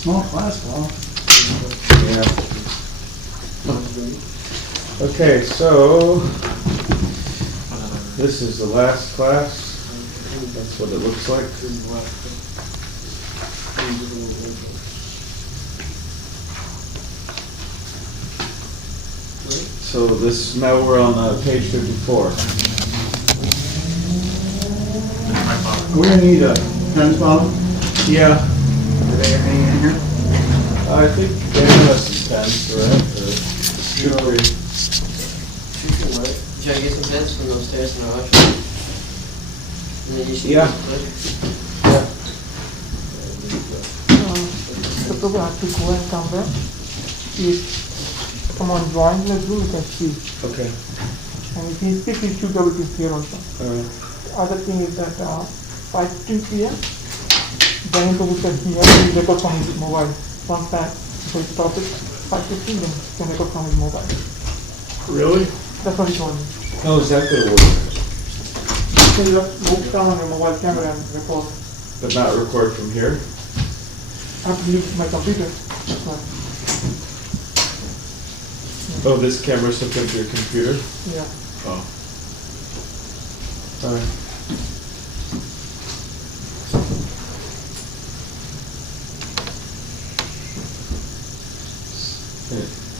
Small class, Paul. Yeah. Okay, so this is the last class. That's what it looks like. So this now we're on page 54. We're gonna need a pen, Paul. Yeah, Are they any in here? I think they have some pens, right? Sure. Should I get some pens from upstairs in the washroom? And then you should Yeah. Yeah. The program has to go and come back. Come on, drawing the room, you can see. Okay. And if he speaks, he should be able to hear also. Alright. The other thing is that 5:15 p.m. Then Prabhu said he has to record from his mobile. Once that, so he stops it 5:15, then he can record from his mobile. Really? That's what he told me. How is that going to work? So you have to move down on your mobile camera and record. But not record from here? I have to use my computer. That's why. Oh, this camera's hooked up to your computer? Yeah. Oh. Alright.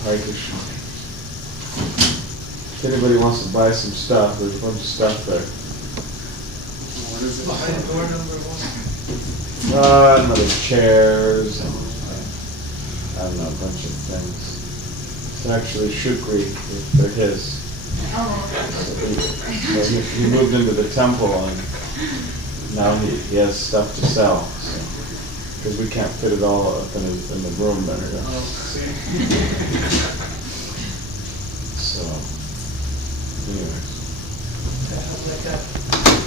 Hare Krishna. If anybody wants to buy some stuff, there's a bunch of stuff there. What is it? Behind door number 1. Another chairs and I don't know, a bunch of things. It's actually Shukri, they're his. He moved into the temple and now he has stuff to sell. Because we can't fit it all up in the room there. Yeah. So, anyways. Like a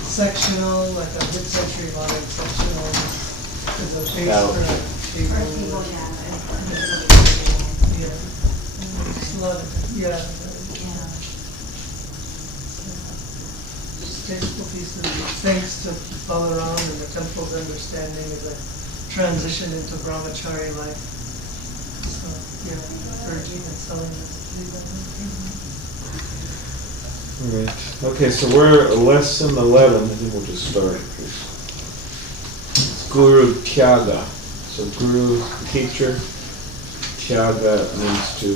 sectional, like a mid-century modern sectional, there's a base Now- for a table. Yeah. It's a lot of, yeah. Just tasteful pieces, thanks to Balaram and the temple's understanding of the transition into brahmachari life. So, yeah, urging and selling this. Alright, okay, so we're lesson 11, I think we'll just start. It's Guru Tyaga. So Guru, teacher, Tyaga means to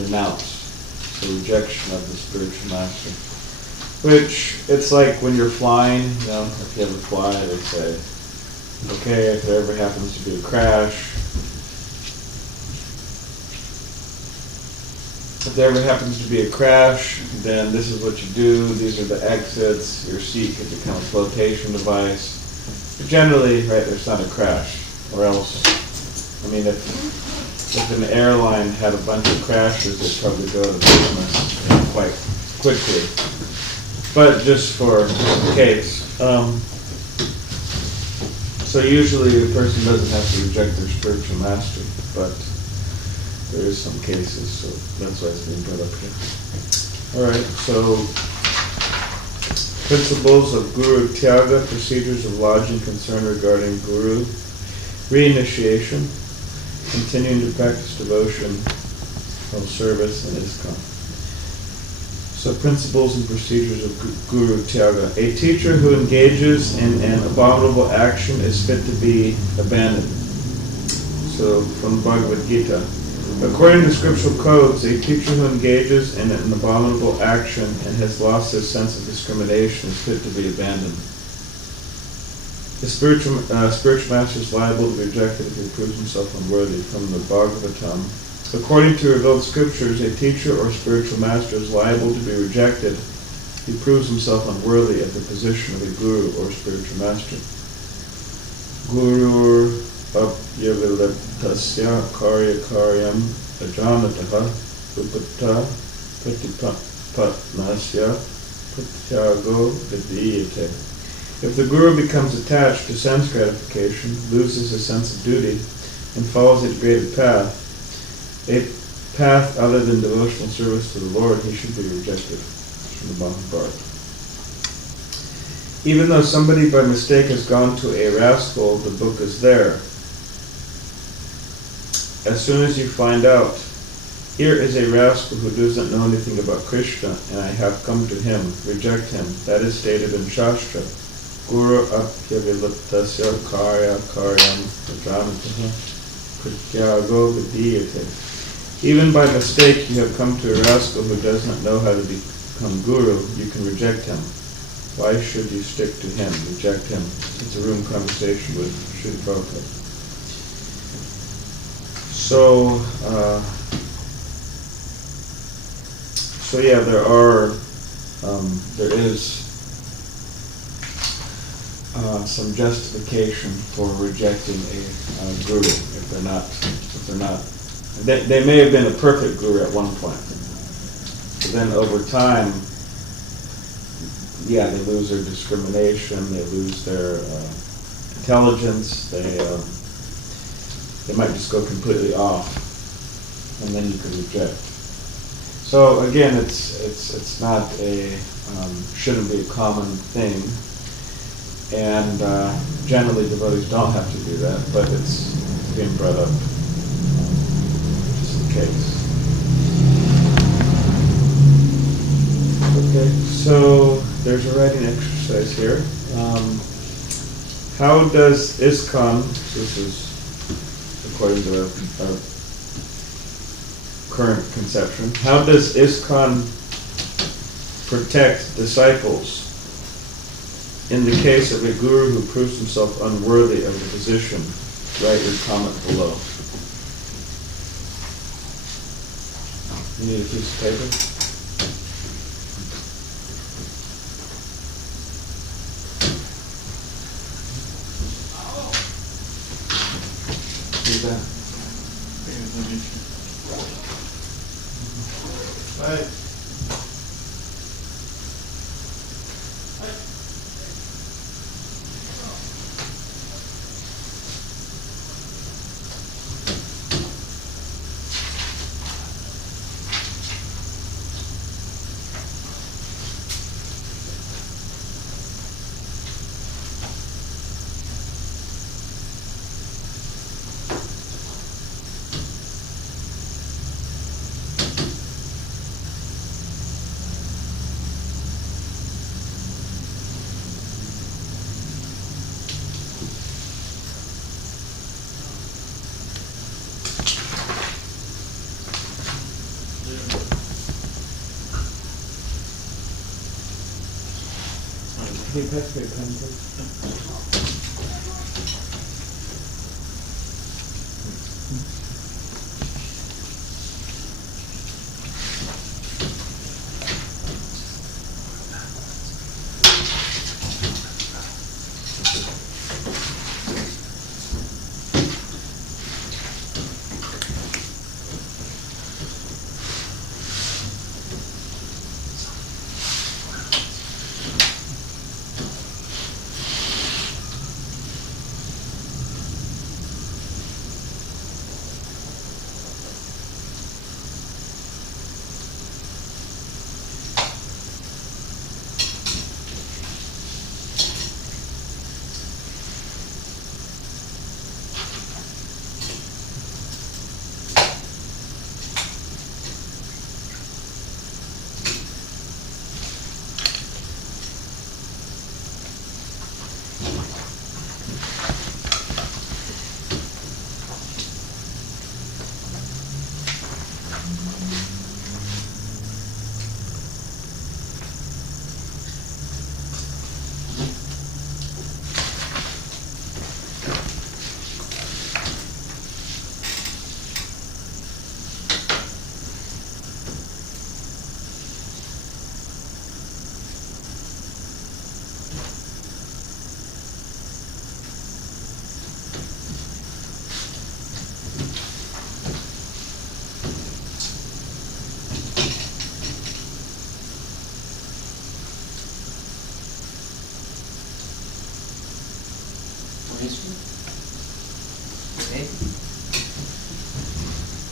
renounce, so rejection of the spiritual master. Which, it's like when you're flying, you know, if you ever fly, they say, okay, if there ever happens to be a crash, then this is what you do, these are the exits, your seat can become a flotation device. But generally, right, there's not a crash, or else, I mean, if an airline had a bunch of crashes, they'd probably go to business quite quickly. But just for the case, so usually a person doesn't have to reject their spiritual master, but there is some cases, so that's why it's being brought up here. Alright, so principles of Guru Tyaga, procedures of lodging concern regarding Guru, reinitiation, continuing to practice devotion of service and ISKCON. So principles and procedures of Guru Tyaga. A teacher who engages in an abominable action is fit to be abandoned. So from Bhagavad Gita. According to scriptural codes, a teacher who engages in an abominable action and has lost his sense of discrimination is fit to be abandoned. The spiritual master is liable to be rejected if he proves himself unworthy. From the Bhagavatam. According to revealed scriptures, a teacher or spiritual master is liable to be rejected if he proves himself unworthy of the position of a guru or spiritual master. Guru apyavileptasya karya karyam ajanataha upata pratipatnasya pratyago vidiyate. If the guru becomes attached to sense gratification, loses his sense of duty, and follows a degraded path, a path other than devotional service to the Lord, he should be rejected. From the Mahabharata. Even though somebody by mistake has gone to a rascal, the book is there. as soon as you find out, here is a rascal who doesn't know anything about Krishna, and I have come to him, reject him. That is stated in Shastra. Guru apyaviliptasya karya karyam pradhanataha pratyago vidiyate. Even by mistake you have come to a rascal who does not know how to become guru, you can reject him. Why should you stick to him, reject him? It's a room conversation with Srila Prabhupada. So yeah, there is some justification for rejecting a guru if they're not. They may have been a perfect guru at one point, but then over time, yeah, they lose their discrimination, they lose their intelligence, they might just go completely off, and then you can reject. So again, it's not shouldn't be a common thing, and generally devotees don't have to do that, but it's being brought up just in case. Okay, so there's a writing exercise here. How does ISKCON, this is according to our current conception, how does ISKCON protect disciples in the case of a guru who proves himself unworthy of the position? Write your comment below. You need a piece of paper? Who's that? Right. Can you pass me a pen, please?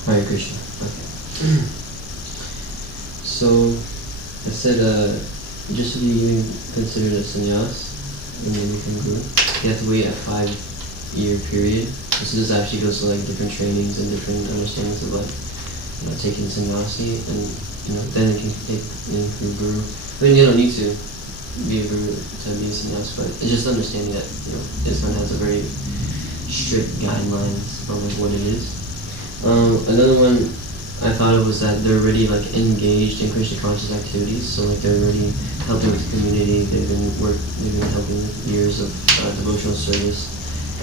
Hare Krishna. Okay. So, I said, just to be considered a sannyas, and then become guru, you have to wait a 5-year period So this actually goes to like different trainings and different understandings of like, taking sannyasi, and then you can take through guru. I mean, you don't need to be a guru to be a sannyasi, but it's just understanding that ISKCON has a very strict guidelines on like what it is. Another one I thought of was that they're already like engaged in Krishna conscious activities, so like they're already helping with the community. They've been helping with years of devotional service,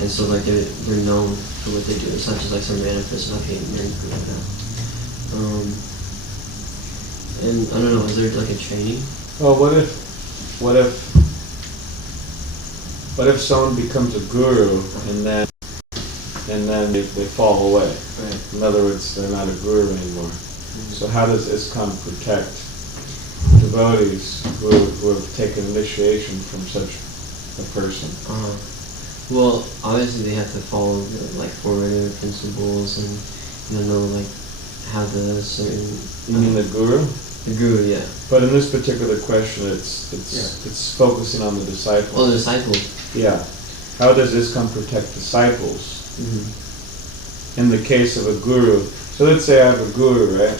and so like they're known for what they do. It's not just like some random person, okay, married like that. And I don't know, is there like a training? Well, what if someone becomes a guru and then they fall away? Right. In other words, they're not a guru anymore. Mm-hmm. So how does ISKCON protect devotees who have taken initiation from such a person? Well, obviously they have to follow the like four-regular principles and know like how the certain. You mean the guru? The guru, yeah. But in this particular question, it's focusing on the disciples. Oh, the disciple. Yeah. How does ISKCON protect disciples? Mm-hmm. In the case of a guru, so let's say I have a guru, right?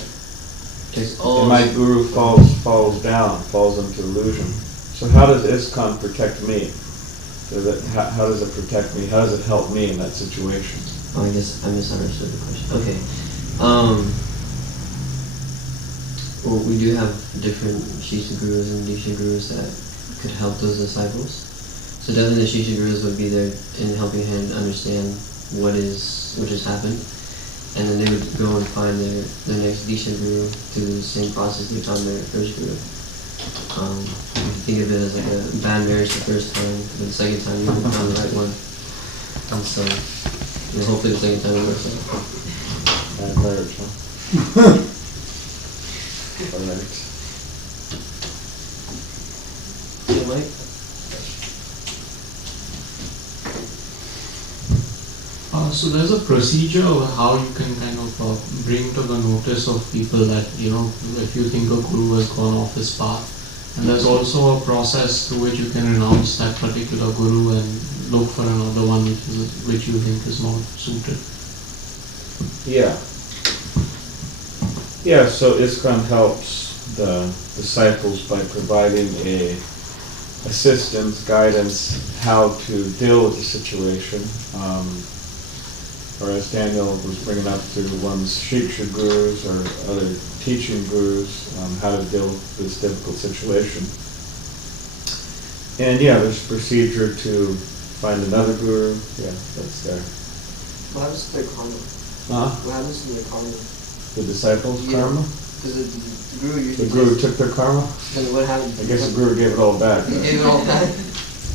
And my guru falls down, falls into illusion. So how does ISKCON protect me? How does it protect me? How does it help me in that situation? Oh, I guess I misunderstood the question. Okay. Well, we do have different Shisha Gurus and Disha Gurus that could help those disciples. So definitely the Shisha Gurus would be there in helping him understand what has happened. And then they would go and find their next Disha Guru through the same process they found their first Guru. You can think of it as like a bad marriage the first time, but the second time you found the right one. And so, hopefully the second time it works out. Bad marriage, huh? Alright. Yeah, Mike? So there's a procedure of how you can kind of bring to the notice of people that, if you think a guru has gone off his path. And there's also a process through which you can renounce that particular guru and look for another one which you think is more suited. Yeah. Yeah, so ISKCON helps the disciples by providing assistance, guidance, how to deal with the situation. Or as Daniel was bringing up through one's Shiksha gurus or other teaching gurus, how to deal with this difficult situation. And yeah, there's a procedure to find another guru. Yeah, that's there. What happens to their karma? What happens to their karma? The disciples' karma? Because the guru usually... The guru took their karma? Then what happened? I guess the guru gave it all back. He Right? gave it all back?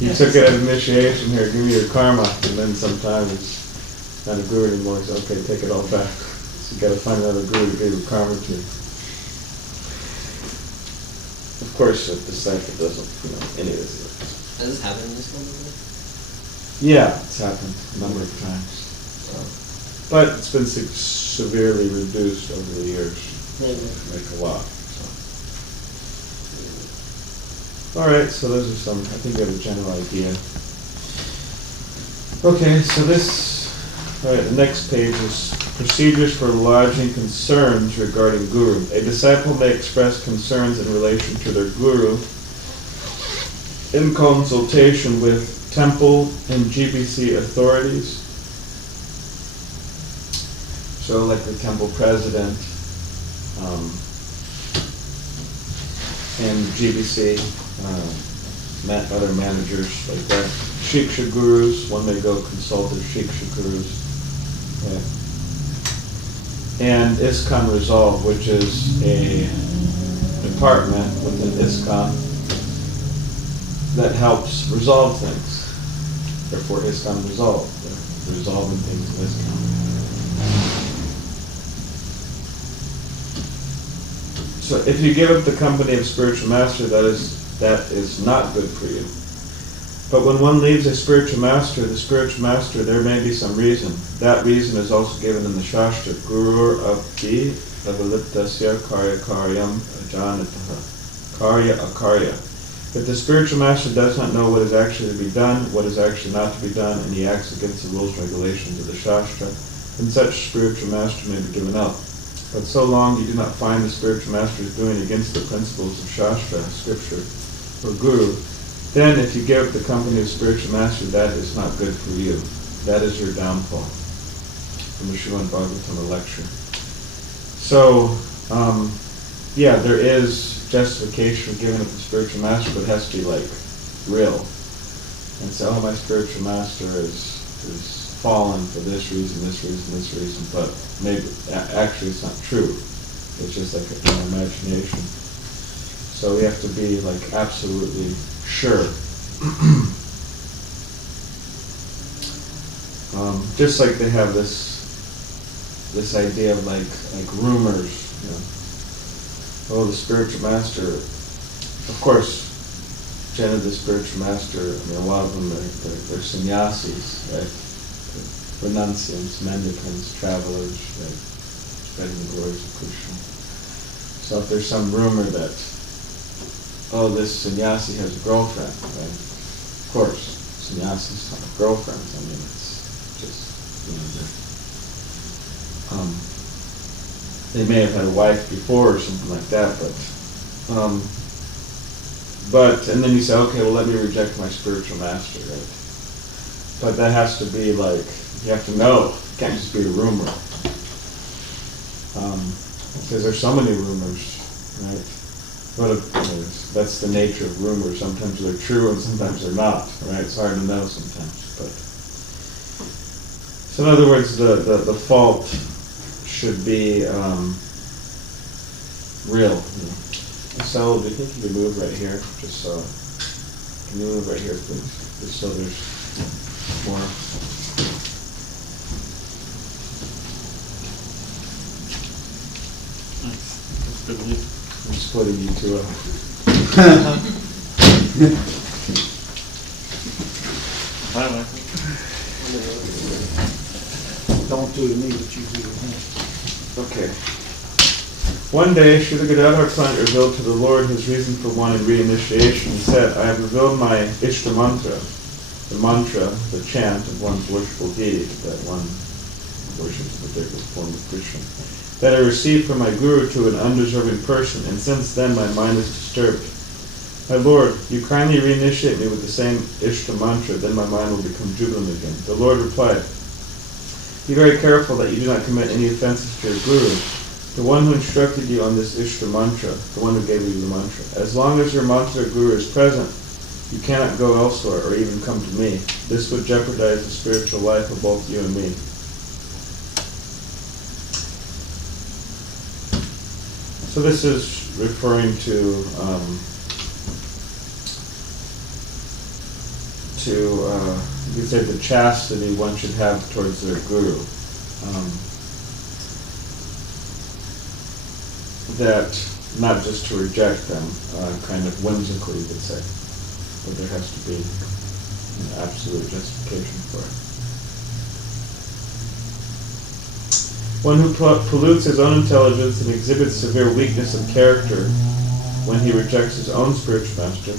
He took it at initiation, here, give me your karma, and then sometimes it's not a guru anymore, so okay, take it all back. So you gotta find another guru to give your karma to. Of course, a disciple doesn't, any of this. Has this happened in this company? Yeah, it's happened a number of times. But it's been severely reduced over the years, like a lot. So. All right, so those are some, I think you have a general idea. Okay, so the next page is procedures for lodging concerns regarding guru. A disciple may express concerns in relation to their guru in consultation with temple and GBC authorities. So like the temple president and GBC, other managers like that. Shiksha gurus, one may go consult with Shiksha gurus. And ISKCON Resolve, which is a department within ISKCON that helps resolve things. Therefore, ISKCON Resolve, resolving things in ISKCON. So if you give up the company of spiritual master, that is not good for you. But when one leaves a spiritual master, the spiritual master, there may be some reason. That reason is also given in the Shastra. Gurur apti avaliptasya karya karyam ajanataha. Karya akarya. If the spiritual master does not know what is actually to be done, what is actually not to be done, and he acts against the rules and regulations of the Shastra, then such spiritual master may be given up. But so long you do not find the spiritual masters doing against the principles of Shastra, Scripture, or Guru, then if you give up the company of spiritual master, that is not good for you. That is your downfall. From the Srimad Bhagavatam, a lecture. So, yeah, there is justification for giving up the spiritual master, but it has to be like real. And say, oh, my spiritual master is fallen for this reason, this reason, this reason, but maybe actually it's not true. It's just like an imagination. So we have to be like absolutely sure. Just like they have this idea of like rumors, you know. Oh, the spiritual master, of course, generally the spiritual master, I mean, a lot of them, they're sannyasis, right? Renunciants, mendicants, travelers, right? Spreading the glories of Krishna. So if there's some rumor that, oh, this sannyasi has a girlfriend, right? Of course, sannyasis have girlfriends. I mean, it's just, you know, they may have had a wife before or something like that, but and then you say, okay, well, let me reject my spiritual master, right? But that has to be like, you have to know. It can't just be a rumor. Because there's so many rumors, right? But that's the nature of rumors. Sometimes they're true and sometimes they're not, right? It's hard to know sometimes. But so in other words, the fault should be real. You know. So do you think you could move right here? Just so, can you move right here, please? Just so there's more. That's good news. I'm splitting you two up. Bye, Michael. Don't do to me what you do to him. Okay. One day, Srila Gadadhar Pandit revealed to the Lord his reason for wanting reinitiation. He said, I have revealed my Ishta mantra, the chant of one's worshipful deity, that one worships the particular form of Krishna, that I received from my Guru to an undeserving person, and since then my mind is disturbed. My Lord, you kindly reinitiate me with the same Ishta mantra, then my mind will become jubilant again. The Lord replied, be very careful that you do not commit any offenses to your Guru, the one who instructed you on this Ishta mantra, the one who gave you the mantra. As long as your mantra Guru is present, you cannot go elsewhere or even come to me. This would jeopardize the spiritual life of both you and me. So this is referring to you could say the chastity one should have towards their Guru. That not just to reject them, kind of whimsically, you could say, but there has to be an absolute justification for it. One who pollutes his own intelligence and exhibits severe weakness of character when he rejects his own spiritual master.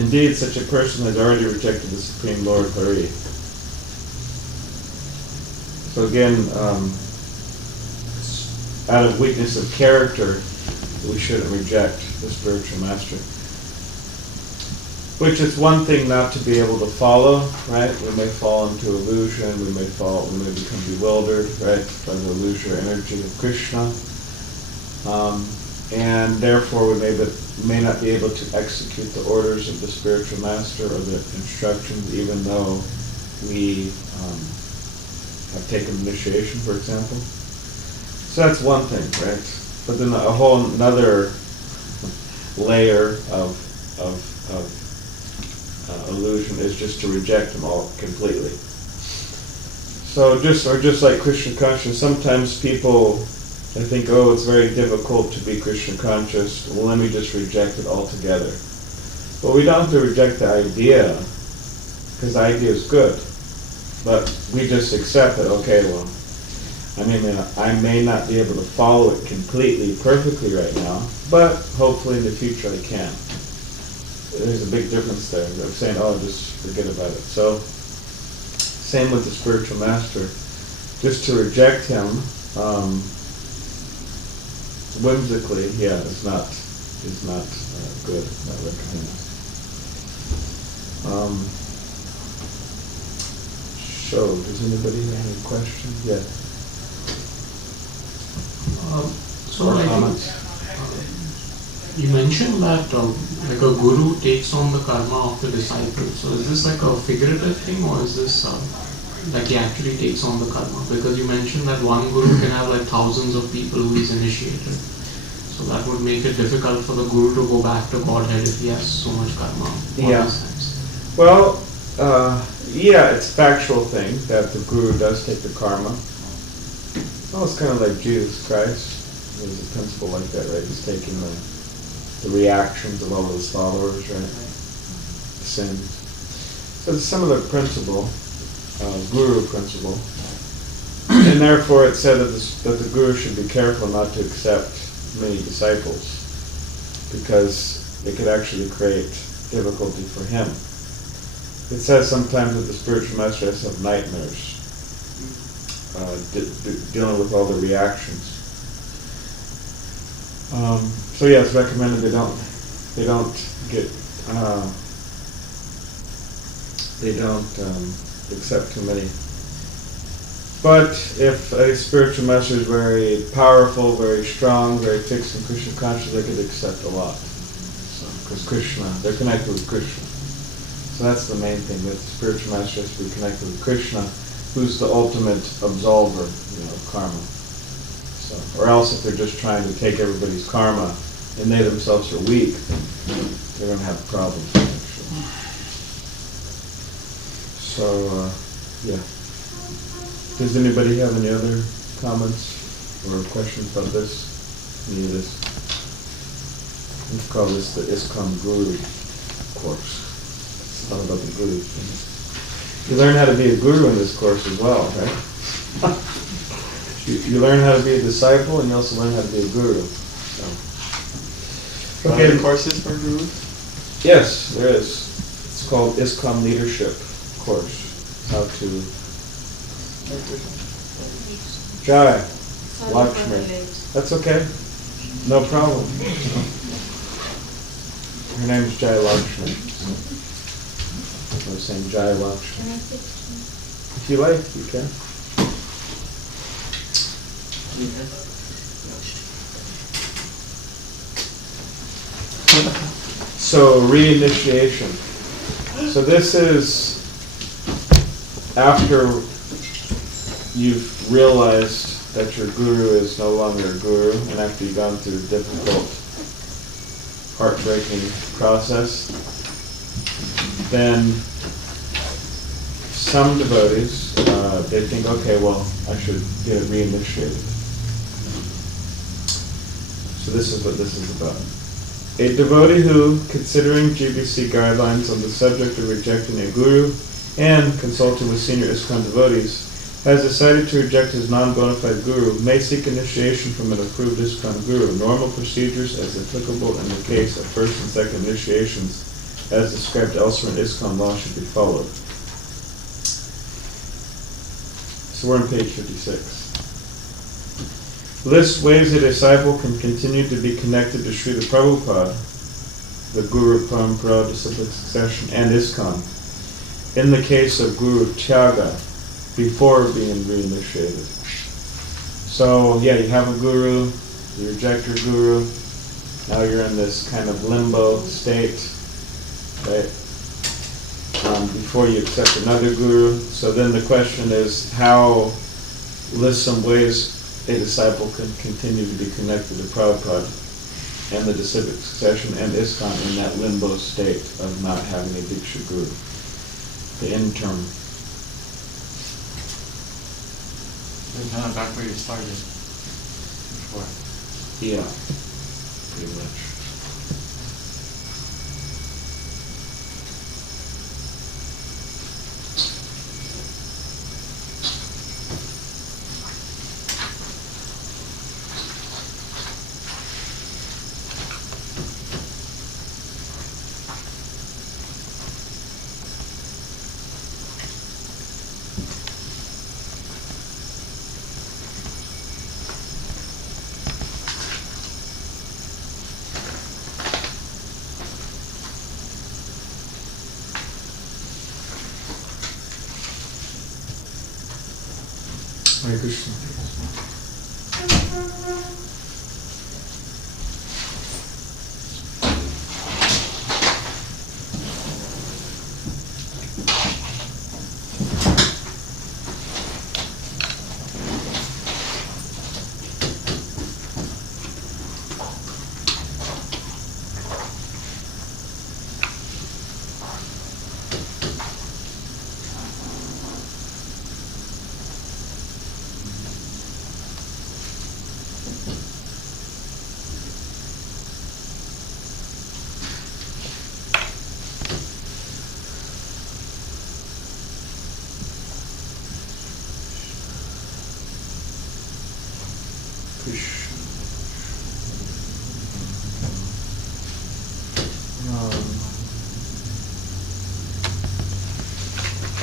Indeed, such a person has already rejected the Supreme Lord Hari. So again, out of weakness of character, we shouldn't reject the spiritual master. Which is one thing not to be able to follow, right? We may fall into illusion, we may become bewildered, right, by the illusion or energy of Krishna. And therefore we may not be able to execute the orders of the spiritual master or the instructions, even though we have taken initiation, for example. So that's one thing, right? But then a whole another layer of illusion is just to reject them all completely. So just like Krishna consciousness, sometimes people, I think, oh, it's very difficult to be Krishna conscious, well, let me just reject it altogether. But we don't have to reject the idea, because the idea is good. But we just accept that, okay, well, I may not be able to follow it completely, perfectly right now, but hopefully in the future I can. there's a big difference there. They're saying, oh, just forget about it. So, same with the spiritual master. Just to reject him whimsically, yeah, is not good, not recommended. So, does anybody have any questions? Yeah. So Or I think comments? you mentioned that like a guru takes on the karma of the disciple. So is this like a figurative thing, or is this like he actually takes on the karma? Because you mentioned that one guru can have like thousands of people who he's initiated. So that would make it difficult for the guru to go back to Godhead if he has so much karma. Yeah. Well, yeah, it's a factual thing that the guru does take the karma. Well, it's kind of like Jesus Christ. There's a principle like that, right? He's taking the reactions of all his followers, right? Sins. So it's a similar principle, guru principle. And therefore it's said that the guru should be careful not to accept many disciples, because it could actually create difficulty for him. It says sometimes that the spiritual master has to have nightmares dealing with all the reactions. So yeah, it's recommended they don't accept too many. But if a spiritual master is very powerful, very strong, very fixed in Krishna consciousness, they could accept a lot. Because Krishna, they're connected with Krishna. So that's the main thing, that the spiritual master has to be connected with Krishna, who's the ultimate absolver, of karma. So, or else if they're just trying to take everybody's karma and they themselves are weak, they're going to have problems. Actually. So, yeah. Does anybody have any other comments or questions about this? Any of this? Let's call this the ISKCON Guru course. It's not about the guru. You learn how to be a guru in this course as well, right? You learn how to be a disciple, and you also learn how to be a guru. So. Are there courses for gurus? Yes, there is. It's called ISKCON Leadership course. How to Jai, Lakshmi. That's okay. No problem. Her name's Jai Lakshmi. I was saying Jai Lakshmi. If you like, you can. So, reinitiation. So this is after you've realized that your guru is no longer a guru, and after you've gone through a difficult, heartbreaking process, then some devotees, they think, okay, well, I should get reinitiated. So this is what this is about. A devotee who, considering GBC guidelines on the subject of rejecting a guru and consulting with senior ISKCON devotees, has decided to reject his non-bona fide guru, may seek initiation from an approved ISKCON guru. Normal procedures as applicable in the case of first and second initiations, as described elsewhere in ISKCON law, should be followed. So we're on page 56. Lists ways a disciple can continue to be connected to Srila Prabhupada, the Guru Parampara, disciplic succession, and ISKCON, in the case of Guru Tyaga, before being reinitiated. So, yeah, you have a guru, you reject your guru, now you're in this kind of limbo state, right? Before you accept another guru. So then the question is, how list some ways a disciple can continue to be connected to Prabhupada and the disciplic succession and ISKCON in that limbo state of not having a Diksha guru, the interim. It's kind of back where you started before. Yeah, pretty much. Hare Krishna.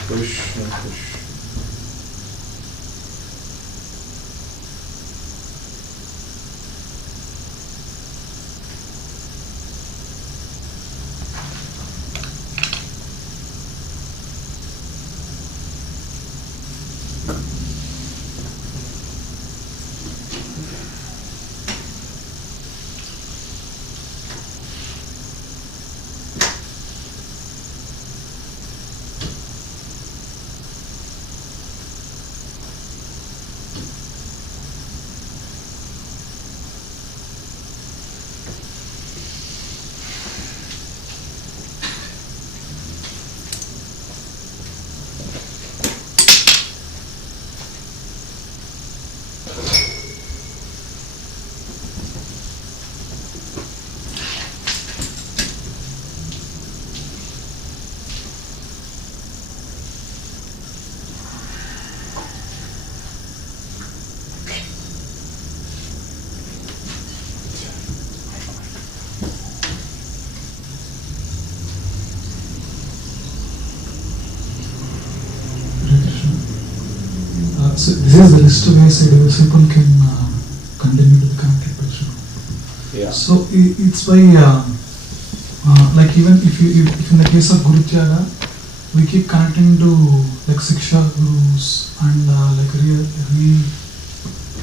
Krishna, Krishna. So this is the list of ways I do. People can continue to the connected picture. Yeah. So it's by like even if in the case of Guru Tyaga, we keep connecting to like Siksha Gurus and like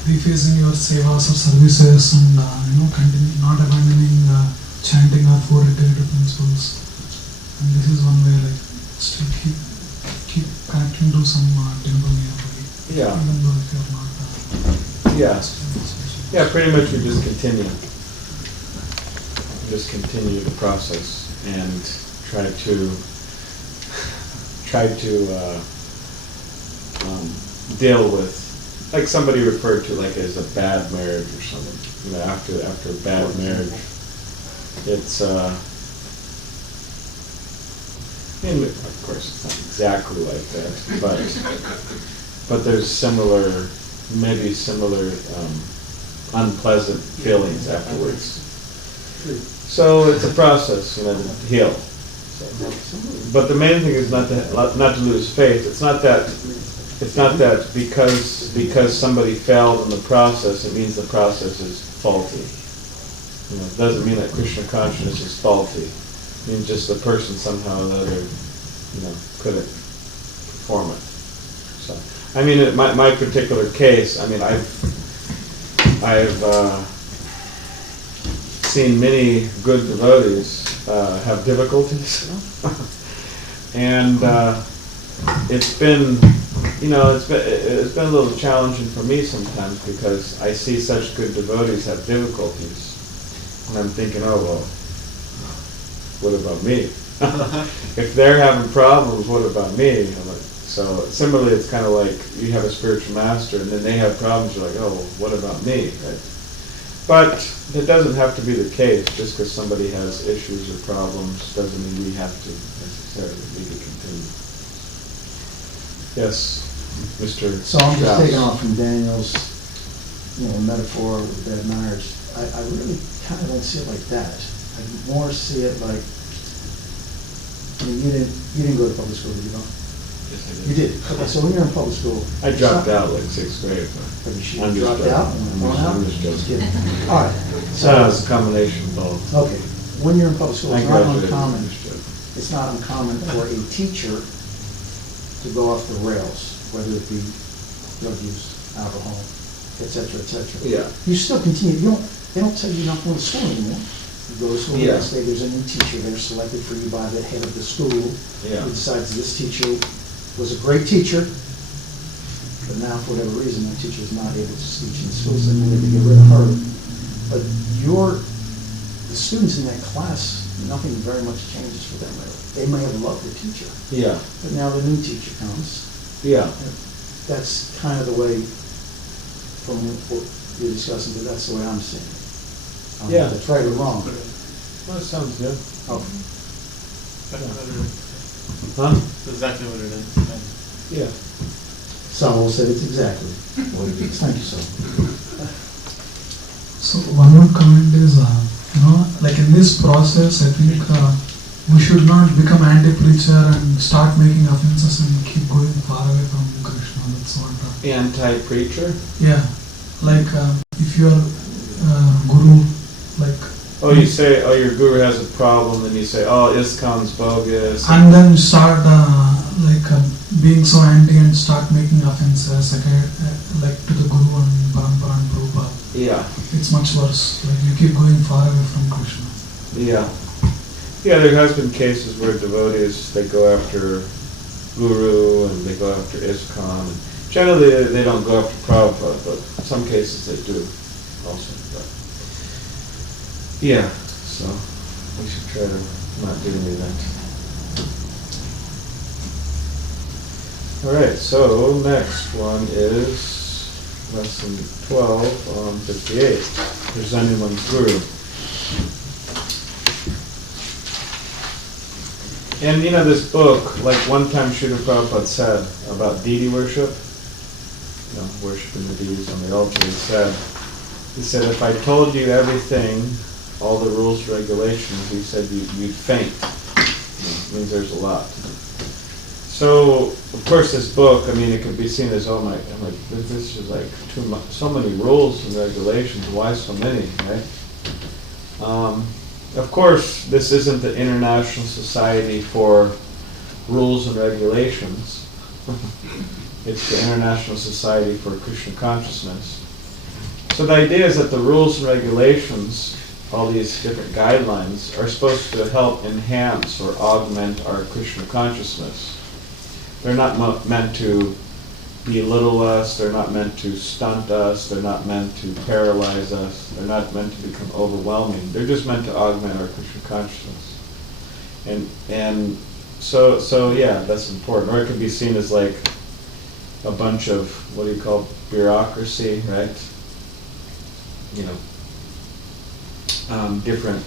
rephrasing your sevas or services and continue not abandoning chanting our four iterative principles. And this is one way like still keep connecting to some temple nearby. Yeah. Even though if you're not. Yeah. Yeah, pretty much we just continue. Just continue the process and try to deal with, like somebody referred to like as a bad marriage or something. You know, after a bad marriage, it's and of course it's not exactly like that, but there's maybe similar unpleasant feelings afterwards. So it's a process, to heal. But the main thing is not to lose faith. It's not that because somebody failed in the process, it means the process is faulty. It doesn't mean that Krishna consciousness is faulty. It means just the person somehow or another, couldn't perform it. So, in my particular case, I've seen many good devotees have difficulties, and it's been a little challenging for me sometimes because I see such good devotees have difficulties, and I'm thinking, oh well, what about me? If they're having problems, what about me? So similarly, it's kind of like you have a spiritual master, and then they have problems. You're like, oh, well, what about me? Right? But it doesn't have to be the case. Just because somebody has issues or problems doesn't mean we have to necessarily continue. Yes, Mr. So I'm just Strauss. taking off from Daniel's, metaphor with bad marriage. I really kind of don't see it like that. I more see it like, you didn't go to public school, did you know? Yes, I did. You did. Okay, so when you're in public school, I dropped out like 6th grade. Have you I'm just dropped joking. out? I'm just joking. All right. So it's a combination of both. Okay, when you're in public school, I it's not graduated. uncommon. I'm just joking. It's not uncommon for a teacher to go off the rails, whether it be drug use, alcohol, et cetera, et cetera. Yeah. You still continue, they don't tell you not to go to school anymore. You go to school the Yeah. next day, there's a new teacher, they're selected for you by the head of the school. Yeah. Who decides this teacher was a great teacher, but now for whatever reason, that teacher is not able to teach in the school, so they need to get rid of her. But the students in that class, nothing very much changes for them really. They may have loved the teacher, Yeah. but now the new teacher comes. Yeah. That's kind of the way, from what you're discussing, but that's the way I'm seeing it. I don't know if that's right or wrong. Well, that sounds good. Oh, That's what it is. Huh? That's exactly what it is. Yeah. Saul said it's exactly what it is. Thank you, sir. So one more comment is, like in this process, I think we should not become anti-preacher and start making offenses and keep going far away from Krishna. That's what. Anti-preacher? Yeah, like if your guru, like, Oh, you say, oh, your guru has a problem, and you say, oh, ISKCON's bogus. and then start being so anti and start making offenses like to the guru and Parampara and Prabhupada. Yeah. It's much worse. Like you keep going far away from Krishna. Yeah. Yeah, there has been cases where devotees, they go after Guru and they go after ISKCON. And generally, they don't go after Prabhupada, but in some cases they do also. But yeah, so we should try to not do any of that. All right, so next one is lesson 12 on 58, presenting one's Guru. And you know, this book, like one time Srila Prabhupada said about deity worship, worshiping the deities on the altar, he said, if I told you everything, all the rules, regulations, he said you'd faint. It means there's a lot. So, of course, this book, I mean, it could be seen as, oh my, this is like too much, so many rules and regulations, why so many, right? Of course, this isn't the International Society for Rules and Regulations. It's the International Society for Krishna Consciousness. So the idea is that the rules and regulations, all these different guidelines, are supposed to help enhance or augment our Krishna consciousness. They're not meant to belittle us, they're not meant to stunt us, they're not meant to paralyze us, they're not meant to become overwhelming. They're just meant to augment our Krishna consciousness. And so yeah, that's important. Or it can be seen as like a bunch of, what do you call, bureaucracy, right? Different,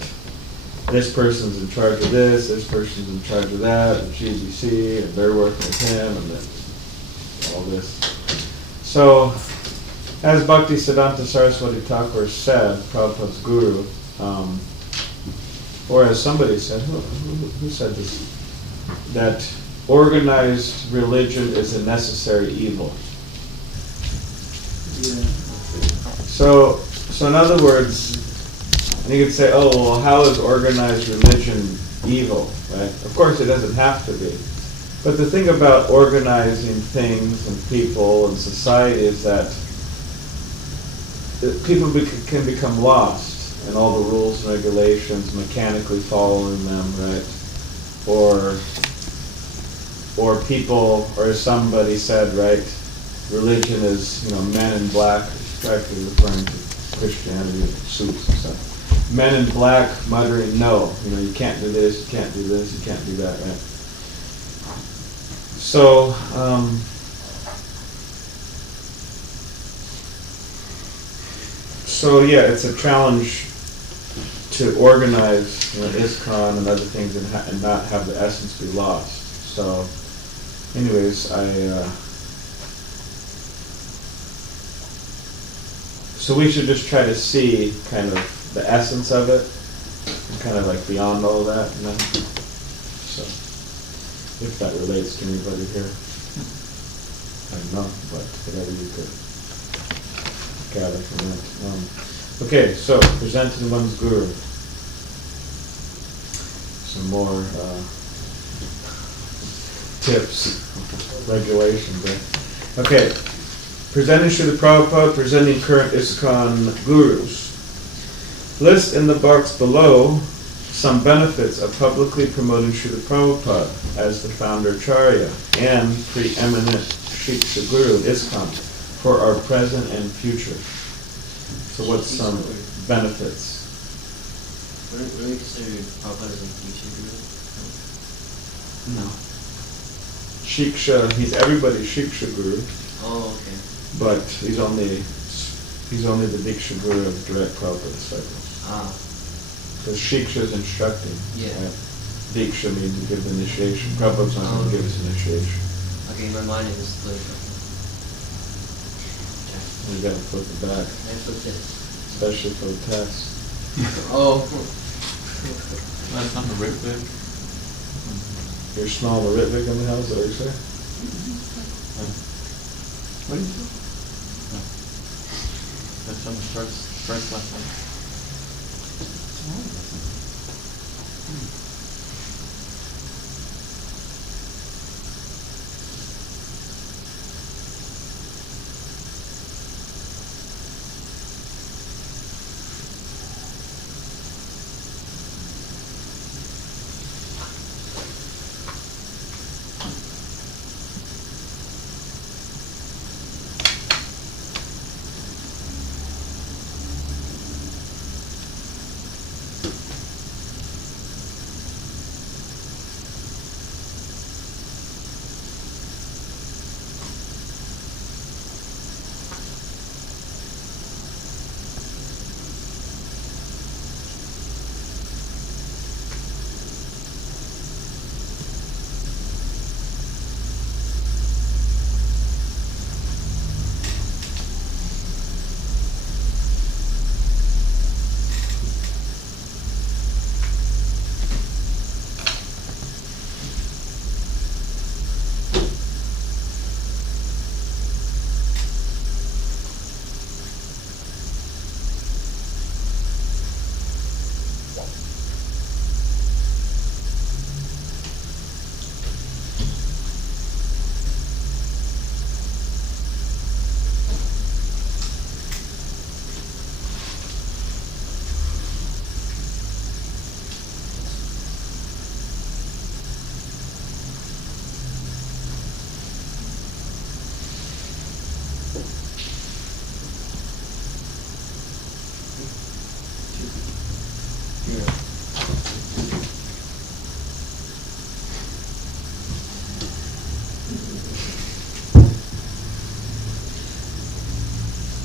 this person's in charge of this person's in charge of that, and GBC, and they're working with him, and then all this. So, as Bhaktisiddhanta Saraswati Thakur said, Prabhupada's guru, or as somebody said, who said this? That organized religion is a necessary evil. Yeah. So in other words, and you could say, oh, well, how is organized religion evil, right? Of course it doesn't have to be. But the thing about organizing things and people and society is that people can become lost in all the rules and regulations, mechanically following them, right? Or people, or as somebody said, right, religion is, men in black, directly referring to Christianity and suits and stuff. Men in black muttering, no, you can't do this, you can't do this, you can't do that, right? So yeah, it's a challenge to organize ISKCON and other things and not have the essence be lost. So anyways, so we should just try to see kind of the essence of it, and kind of like beyond all that, So, if that relates to anybody here, I don't know, but whatever you could gather from that. Okay, so presenting one's guru. Some more tips, regulations, right? Okay. presenting Srila Prabhupada, presenting current ISKCON gurus. List in the box below some benefits of publicly promoting Srila Prabhupada as the founder Acharya and preeminent Shiksha Guru ISKCON for our present and future. So what's some benefits? What do we consider Prabhupada as a teaching guru? No. Shiksha, he's everybody's Shiksha Guru, Oh, okay. but he's only the Diksha Guru of direct Prabhupada disciples. Ah, Because Shiksha is instructing. yeah. Right? Diksha means to give initiation. Prabhupada's not going to give us initiation. Okay, my mind is split. We got to flip it back, I flipped it. especially for the test. Oh. That's not a Rick Big. You're small the Ritvik in the house, is that what you say? What do you say? No. That's on the first lesson.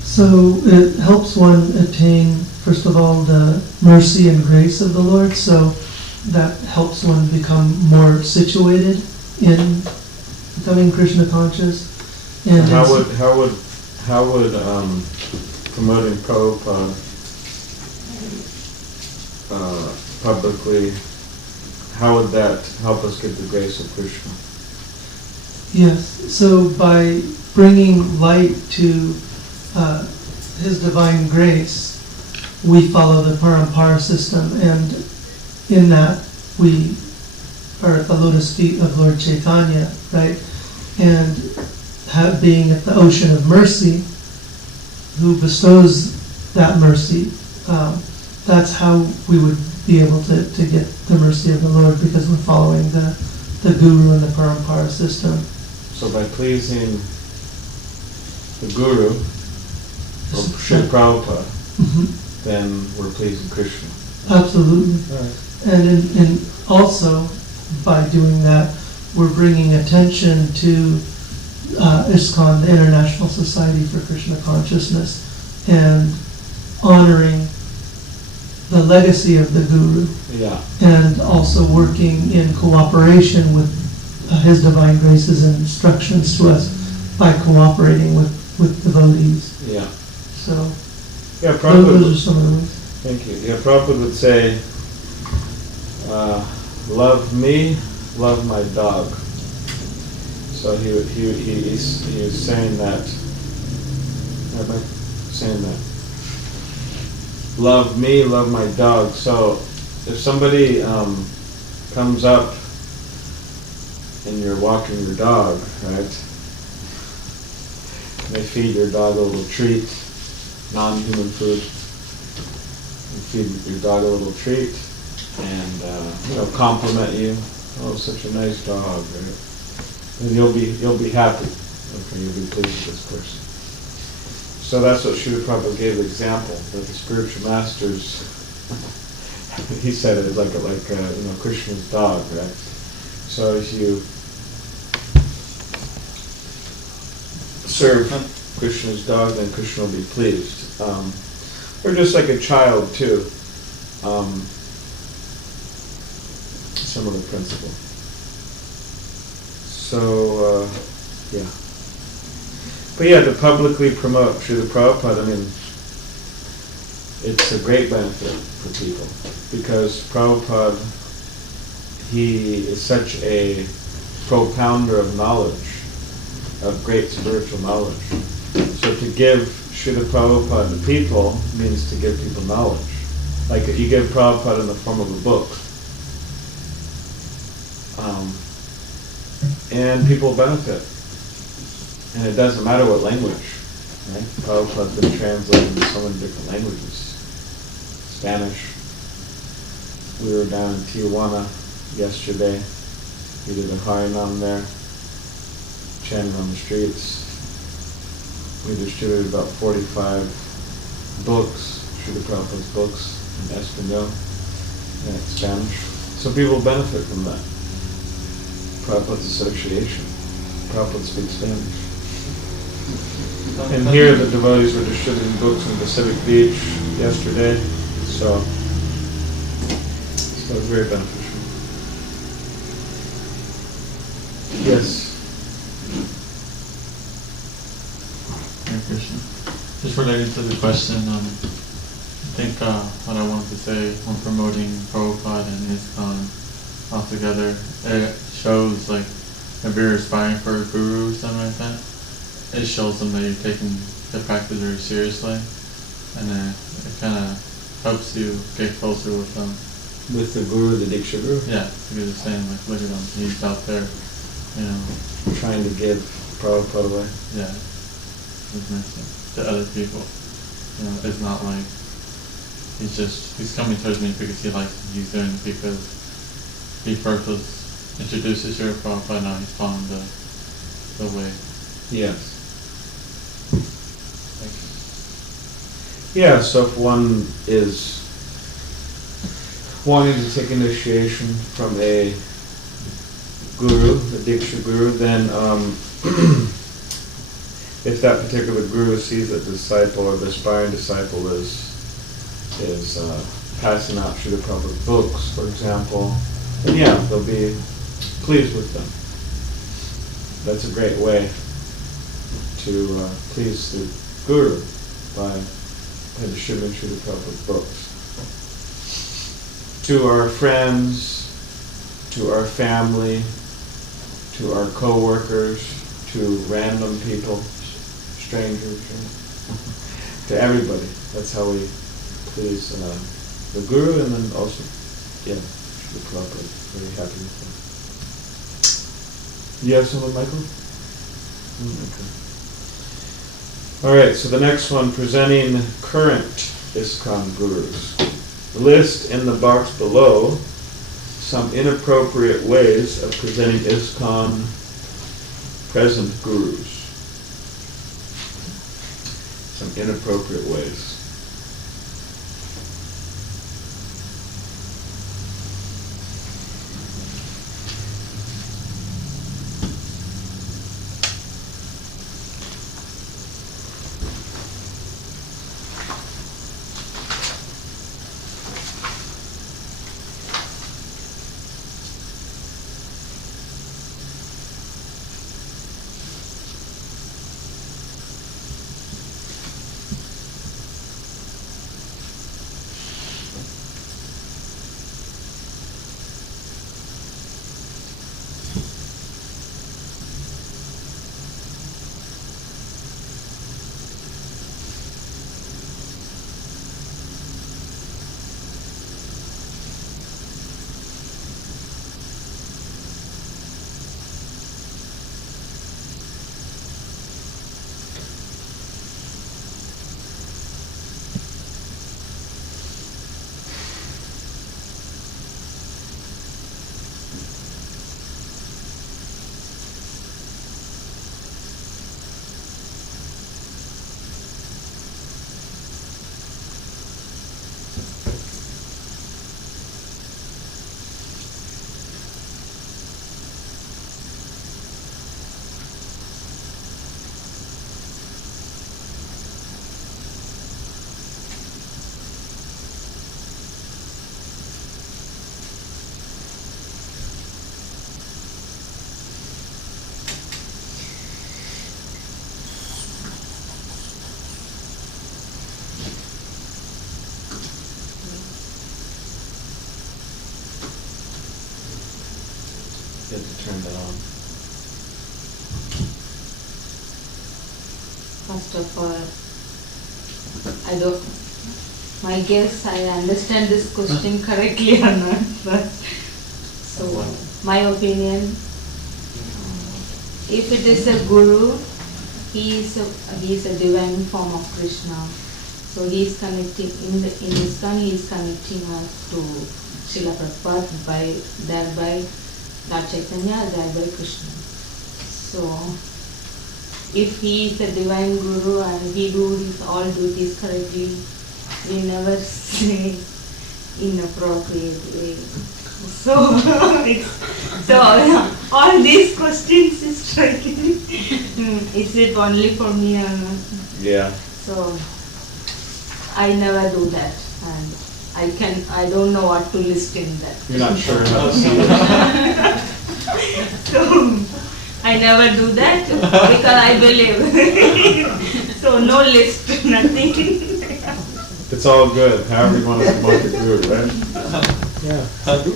So it helps one attain, first of all, the mercy and grace of the Lord. So that helps one become more situated in becoming Krishna conscious. And How would promoting Prabhupada publicly, how would that help us get the grace of Krishna? Yes, so by bringing light to His divine grace, we follow the Parampara system, and in that we are at the lotus feet of Lord Chaitanya, right? And being at the ocean of mercy, who bestows that mercy, that's how we would be able to get the mercy of the Lord, because we're following the Guru and the Parampara system. So by pleasing the Guru, or Srila Prabhupada, then we're pleasing Krishna. Absolutely. Right. And also, by doing that, we're bringing attention to ISKCON, the International Society for Krishna Consciousness, and honoring the legacy of the Guru, Yeah. and also working in cooperation with His Divine Grace's instructions to us by cooperating with devotees. Yeah. So, Yeah, those are Prabhupada, some of the ways. thank you. Yeah, Prabhupada would say, love me, love my dog. So he was saying that, love me, love my dog. So if somebody comes up and you're walking your dog, right? may feed your dog a little treat, non-human food. You feed your dog a little treat and, compliment you. Oh, such a nice dog, right? And you'll be happy. Okay, you'll be pleased with this person. So that's what Srila Prabhupada gave the example, that the spiritual masters, he said it like Krishna's dog, right? So if you serve Krishna's dog, then Krishna will be pleased. Or just like a child too. Similar principle. So, yeah. But yeah, to publicly promote Srila Prabhupada, it's a great benefit for people. Because Prabhupada, he is such a propounder of knowledge, of great spiritual knowledge. So to give Srila Prabhupada to people means to give people knowledge. Like if you give Prabhupada in the form of a book, and people benefit. And it doesn't matter what language, right? Prabhupada's been translated into so many different languages. Spanish. We were down in Tijuana yesterday. We did a Harinam there, chanting on the streets. We distributed about 45 books, Srila Prabhupada's books in Espanol and Spanish. So people benefit from that. Prabhupada's Association. Prabhupada speaks Spanish. And here the devotees were distributing books in Pacific Beach yesterday, so it was very beneficial. Yes? Hare Krishna. Just related to the question, I think what I wanted to say when promoting Prabhupada and ISKCON altogether, it shows like if you're aspiring for a guru or something like that, it shows them that you're taking the practice very seriously, and it kind of helps you get closer with them. With the guru, the Diksha guru? Yeah, because it's saying like, look at him, he's out there, trying to give Prabhupada away. Yeah, he's nice to other people. It's not like he's coming towards me because he likes what he's doing, because he first was introduced to Srila Prabhupada, now he's following the way. Yes. Thank you. Yeah, so if one is wanting to take initiation from a guru, a Diksha guru, then if that particular guru sees that the disciple or the aspiring disciple is passing out Srila Prabhupada's books, for example, then yeah, they'll be pleased with them. That's a great way to please the guru by distributing Srila Prabhupada's books. To our friends, to our family, to our co-workers, to random people, strangers, to everybody. That's how we please the guru, and then also, yeah, Srila Prabhupada. Very happy with them. You have someone, Michael? Okay. All right, so the next one, presenting current ISKCON gurus. List in the box below some inappropriate ways of presenting ISKCON present gurus. Some inappropriate ways. You have to turn that on. First of all, I don't, my guess I understand this question correctly or not, but, so, my opinion, if it is a guru, he is a divine form of Krishna. So he is connecting, in ISKCON he is connecting us to Srila Prabhupada by, thereby Lord Chaitanya, thereby Krishna. So, if he is a divine guru and he do his all duties correctly, we never say inappropriate way. So, all these questions is striking. Is it only for me or not? Yeah. So, I never do that, and I don't know what to list in that. You're not sure how to see it. So, I never do that because I believe. So no list, nothing. It's all good, however you want to promote the guru, right? Yeah. In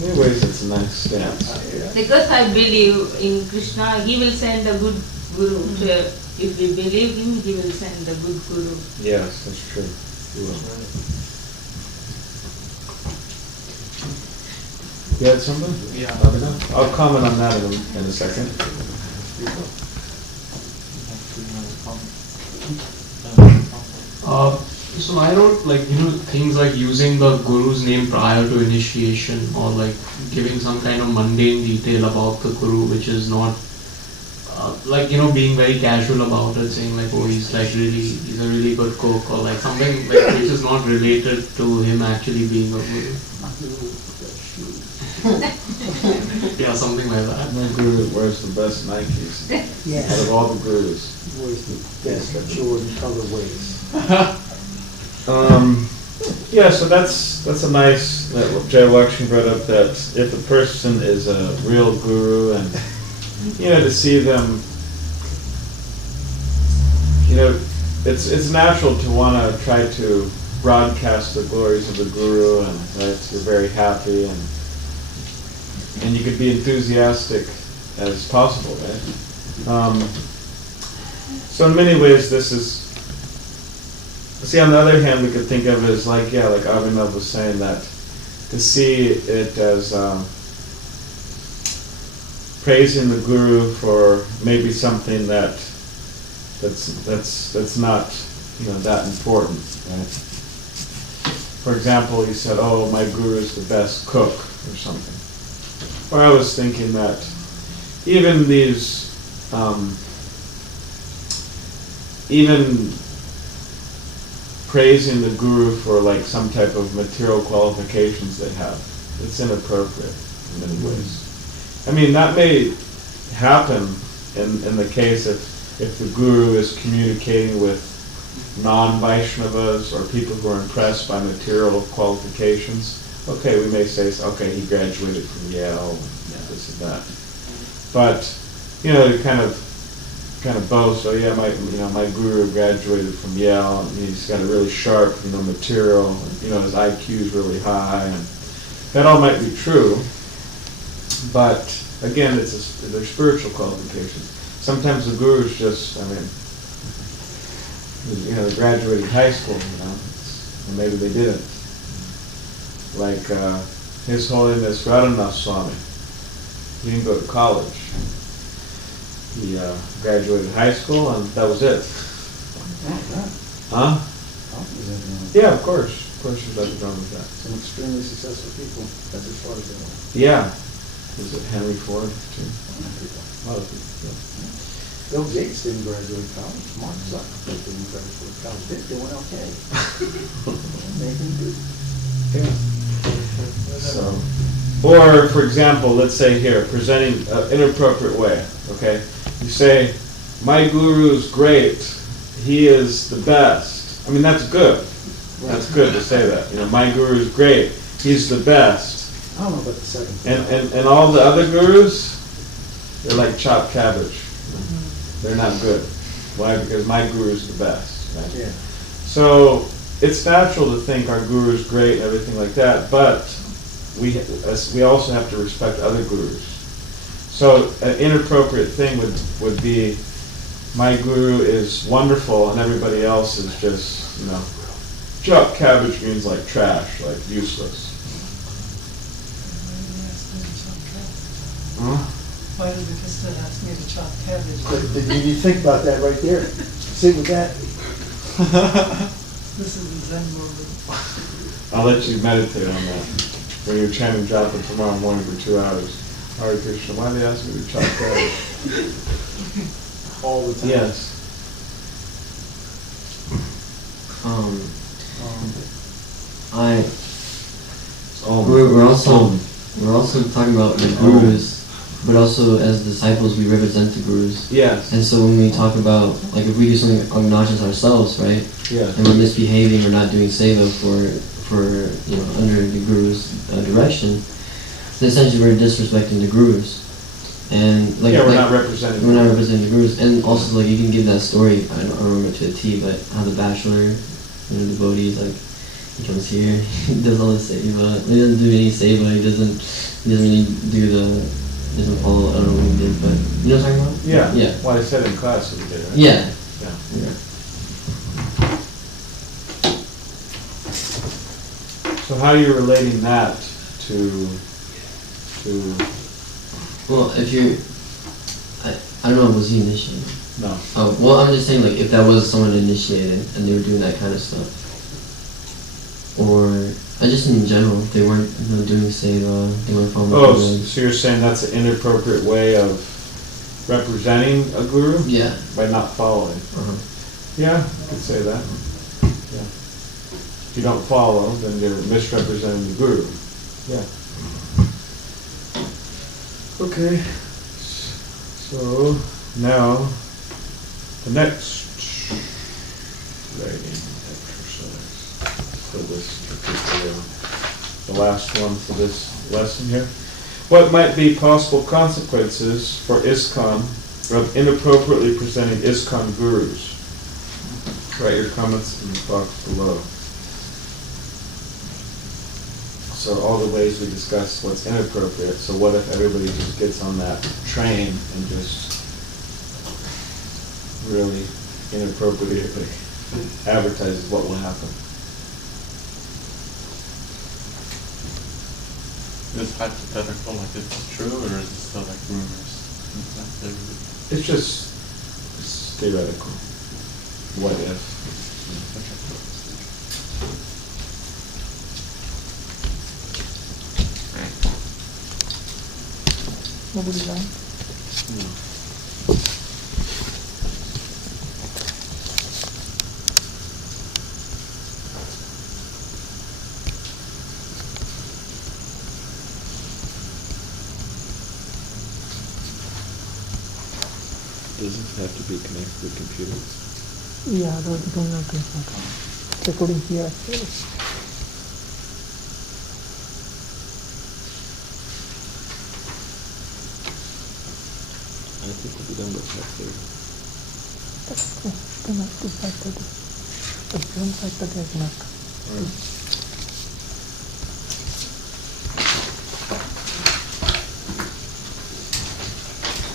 many ways, it's a nice stance. Because I believe in Krishna, he will send a good guru. If we believe him, he will send a good guru. Yes, that's true. He will. You had something? Yeah. I'll comment on that in a second. So I wrote things like using the guru's name prior to initiation, or like giving some kind of mundane detail about the guru, which is not being very casual about it, saying like, oh, he's a really good cook, or like something like which is not related to him actually being a guru. Yeah, something like that. My guru that wears the best Nikes out of all the gurus. Wears the best Jordan colorways. Yeah, so that's a nice, that Jay Lakshmi brought up, that if a person is a real guru, and to see them, it's natural to want to try to broadcast the glories of the guru, and right, you're very happy, and you could be enthusiastic as possible, right? So in many ways, this is. See, on the other hand, we could think of it as like Abhinav was saying, that to see it as praising the guru for maybe something that's not that important, right? For example, he said, "Oh, my guru is the best cook," or something. Or I was thinking that even these, even praising the guru for like some type of material qualifications they have, it's inappropriate in many ways. I mean, that may happen in the case if the guru is communicating with non-Vaishnavas or people who are impressed by material qualifications. Okay, we may say, okay, he graduated from Yale, this and that. But, to kind of boast, oh yeah, my guru graduated from Yale, and he's got a really sharp, material, his IQ is really high, and that all might be true, but again, they're spiritual qualifications. Sometimes the guru's just, they graduated high school, and maybe they didn't. Like His Holiness Radhanath Swami, he didn't go to college. He graduated high school, and that was it. Huh? Yeah, of course. Of course there's nothing wrong with that. Some extremely successful people, that's as far as they know. Yeah. Was it Henry Ford, too? A lot of people. Bill Gates didn't graduate college. Mark Zuckerberg didn't graduate college. They're doing okay. Making good. Yeah. So, or, for example, let's say here, presenting an inappropriate way, okay? You say, my guru's great, he is the best. I mean, that's good. That's good to say that. My guru's great, he's the best. I don't know about the second. And all the other gurus, they're like chopped cabbage. They're not good. Why? Because my guru's the best. Right? Yeah. So it's natural to think our guru's great and everything like that, but we also have to respect other gurus. So an inappropriate thing would be, my guru is wonderful and everybody else is just, chopped cabbage means like trash, like useless. Huh? Why did the Krista ask me to chop cabbage? You think about that right there. Sit with that. This is the Zen moment. I'll let you meditate on that. When you're chanting japa tomorrow morning for 2 hours. Hare Krishna, why did they ask me to chop cabbage? All the time. Yes. We're also talking about the gurus, but also as disciples we represent the gurus. Yes. And so when we talk about, like, if we do something obnoxious ourselves, right? Yeah. And we're misbehaving or not doing seva for under the guru's direction, then essentially we're disrespecting the gurus. And we're not representing. We're not representing the gurus. And also, like, you can give that story. I don't remember to a T, but how the bachelor, devotee is like, he comes here, he does all the seva. He doesn't do any seva. He doesn't really doesn't follow. I don't know what he did, but you know what I'm talking about? Yeah. Yeah. Well, I said in class what he did, right? Yeah. Yeah. So how are you relating that to? Well, if you're, I don't know, was he initiated? No. Oh, well, I'm just saying, like, if that was someone initiated and they were doing that kind of stuff, or just in general, if they weren't doing seva, they weren't following. Oh, so you're saying that's an inappropriate way of representing a guru? Yeah. By not following. Uh-huh. Yeah, you could say that. Yeah. If you don't follow, then you're misrepresenting the guru. Yeah. Okay. So now the next writing exercise for this particular, the last one for this lesson here. What might be possible consequences for ISKCON of inappropriately presenting ISKCON gurus? Write your comments in the box below. So all the ways we discussed what's inappropriate. So what if everybody just gets on that train and just really inappropriately advertises what will happen? Is hypothetical, like it's true, or is it still like rumors? It's just theoretical. What if? Nobody line? Does it have to be connected to the computer? Yeah, those are going on to recording here actually. I think we'll be done by 5:30. That's okay. Then up to 5:30. But beyond 5:30 I cannot.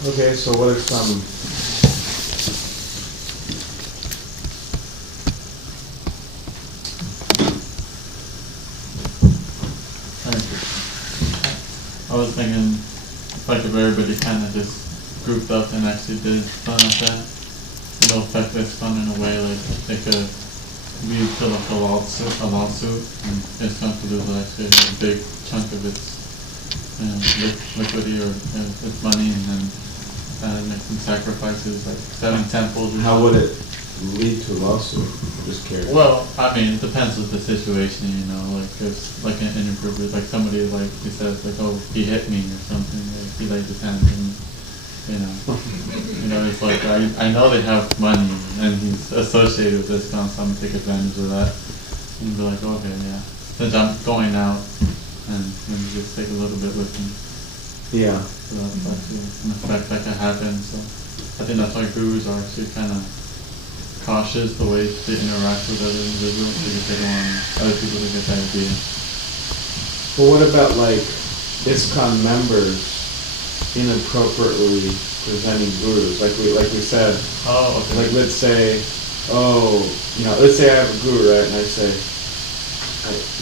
Okay, so what are some I was thinking, like, if everybody kind of just grouped up and actually did something like that, it'll affect ISKCON in a way, like, they could lead to like a lawsuit, and ISKCON could lose actually a big chunk of its liquidity or its money, and then make some sacrifices, like 7 temples. How would it lead to a lawsuit? Just curious. Well, I mean, it depends with the situation, like if like an inappropriate, like somebody like he says like, oh, he hit me or something, like he laid his hands on me, it's like I know they have money and he's associated with this, so I'm gonna take advantage of that and be like, okay, yeah, since I'm going out and just take a little bit with me. Yeah. So that's actually an effect that can happen. So I think that's why gurus are actually kind of cautious the way they interact with other individuals, because they don't want other people to get that idea. Well, what about like ISKCON members inappropriately presenting gurus. Like we said, Oh, okay. like let's say, let's say I have a guru, right? And I say,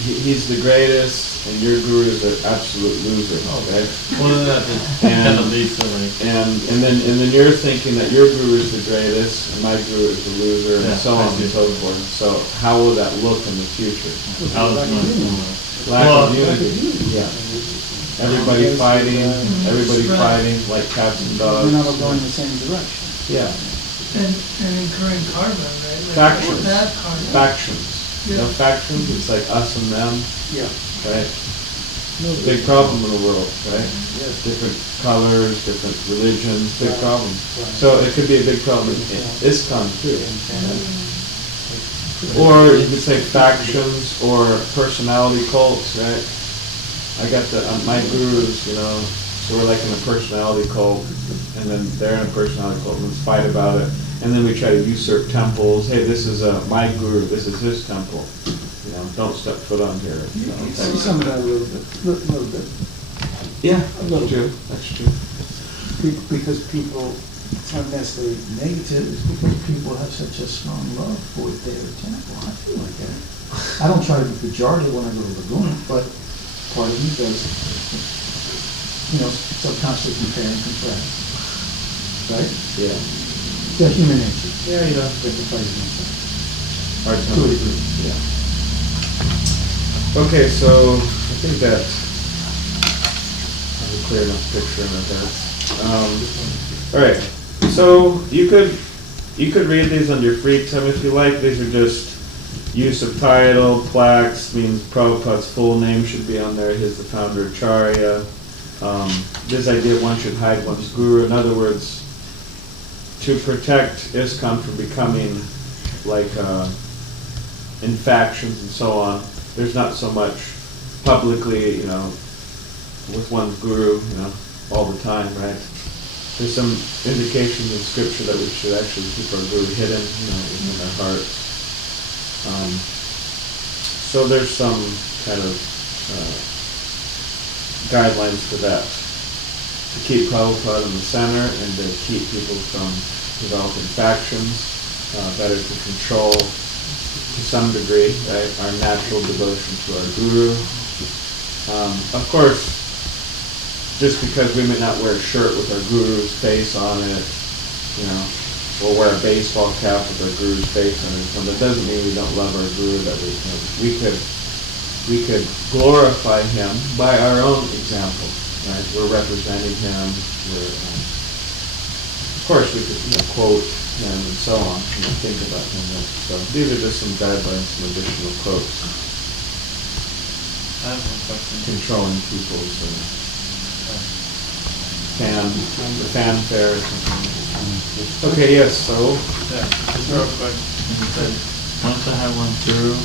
he's the greatest, and your guru is an absolute loser, okay? Well, that kind of leads to like. And then you're thinking that your guru is the greatest, and my guru is the loser, and Yeah, so I on see. and so forth. So how will that look in the future? I was going Lack Well, of unity. Yeah. Everybody fighting, like cats and dogs. We're not all going in the same direction. Yeah. And incurring karma, right? Like Factions. bad karma. Factions. You know, Yeah. factions, it's like us and them, Yeah. right? Big problem in the world, right? Different colors, different religions, big Right. problem. Right. So it could be a big problem in ISKCON too. Or you could say factions or personality cults, right? I got my gurus, so we're like in a personality cult, and then they're in a personality cult, and let's fight about it. And then we try to usurp temples. Hey, this is my guru, this is his temple. Don't step foot on here. You see some of that a little bit. Yeah, A little true. bit. That's true. Because people, it's not necessarily negative, it's because people have such a strong love for their temple. I feel like that. I don't try to be pejorative when I go to Laguna, but part of me does, subconsciously compare and contrast. Right? Yeah. The human nature. Yeah, Everybody's nature. Our To a temple. degree. Yeah. Okay, so I think that has a clear enough picture in our heads. All right, so you could read these on your free time if you like. These are just use of title, plaques, means Prabhupada's full name should be on there. He's the founder of Charya. This idea one should hide one's guru. In other words, to protect ISKCON from becoming like in factions and so on. There's not so much publicly, with one's guru, all the time, right? There's some indications in scripture that we should actually keep our guru hidden, within our hearts. So there's some kind of guidelines for that. To keep Prabhupada in the center and to keep people from developing factions, better to control to some degree, right, our natural devotion to our guru. Of course, just because we may not wear a shirt with our guru's face on it, or wear a baseball cap with our guru's face on it, that doesn't mean we don't love our guru. That we could glorify him by our own example, right? We're representing him. Of course, we could quote him and so on, think about him. So these are just some guidelines, some additional quotes. I have one question. Controlling people's the fanfare. Okay, yes, so Yeah, just real quick. It said, one should have one guru.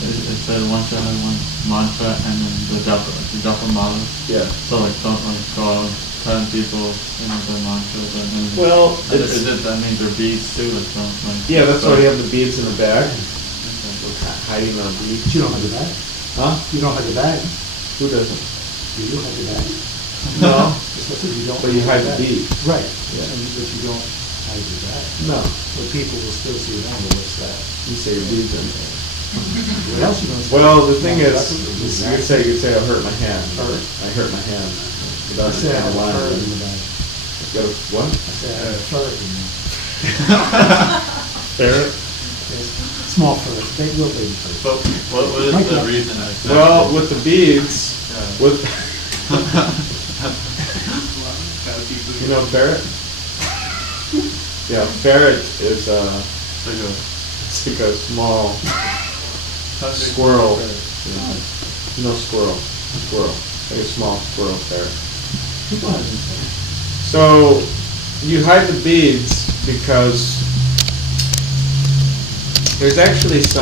It said one should have one mantra and then the japa mala. yeah. So don't go out telling people, their mantras and then. Well, Is it that means their beads too? yeah, that's why you have the beads in the bag. Hiding our But beads. you don't have the bag. Huh? You don't have the bag. Who doesn't? You do have the bag. No. Just like you don't. But you have hide the bag. beads. Right. Yeah. But you don't hide the bag. No. But people will still see, what's that? You say your beads in there. What else you gonna say? Well, the thing is, Exactly. you could say I hurt my hand. Hurt? I hurt my hand. I Without said I kind of had a line. fur in the bag. Got a what? I said I had a fur in there. Ferret? Small fur, little baby fur. But what is Might the not. reason exactly? Well, with the beads, Yeah. with ferret? Yeah, ferret is it's like a small squirrel. Squirrel. Like a small squirrel ferret. People have these things. So you hide the beads because there's actually it's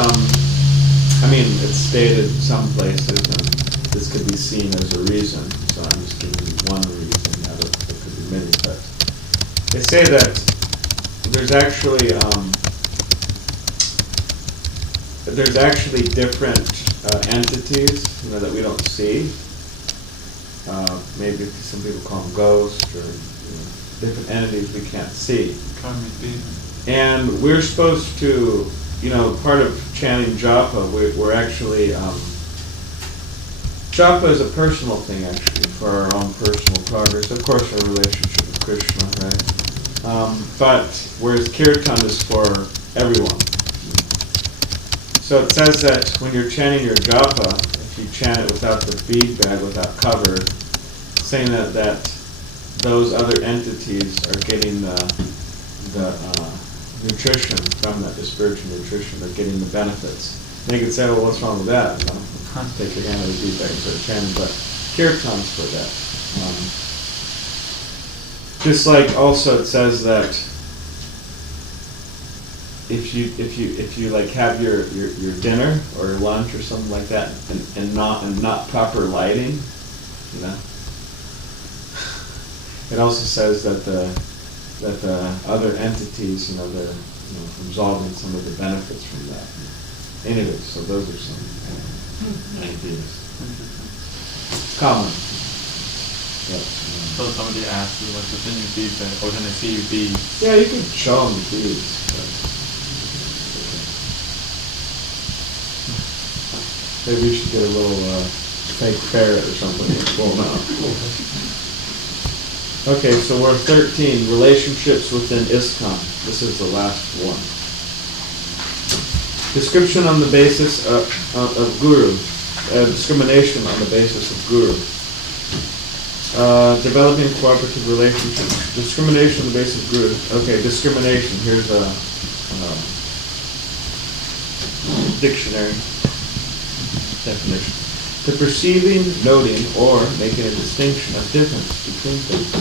stated some places, and this could be seen as a reason, so I'm just giving you one reason, there could be many, but they say that there's actually different entities, that we don't see, maybe some people call them ghosts or different entities we can't see. Karmic beings. And we're supposed to, part of chanting japa, we're actually, japa is a personal thing actually, for our own personal progress. Of course, our relationship with Krishna, right? But whereas kirtan is for everyone. So it says that when you're chanting your japa, if you chant it without the bead bag, without cover, saying that those other entities are getting the nutrition from that, the spiritual nutrition, they're getting the benefits. And you could say, well, what's wrong with that? Take your hand out of the bead bag and start chanting, but kirtan's for that. Just like also it says that if you like have your dinner or lunch or something like that and not proper lighting, it also says that the other entities, they're absorbing some of the benefits from that. Anyway, so those are some ideas. Common. Yes. So somebody asks you what's within your beads, or can I see your beads? Yeah, you can show them the beads. Maybe we should get a little fake ferret or something. Well, no. Okay, so we're 13, relationships within ISKCON. This is the last one. Description on the basis of Guru. Discrimination on the basis of Guru. Developing cooperative relationships. Discrimination on the basis of Guru. Okay, discrimination. Here's a dictionary definition. The perceiving, noting, or making a distinction, a difference between things.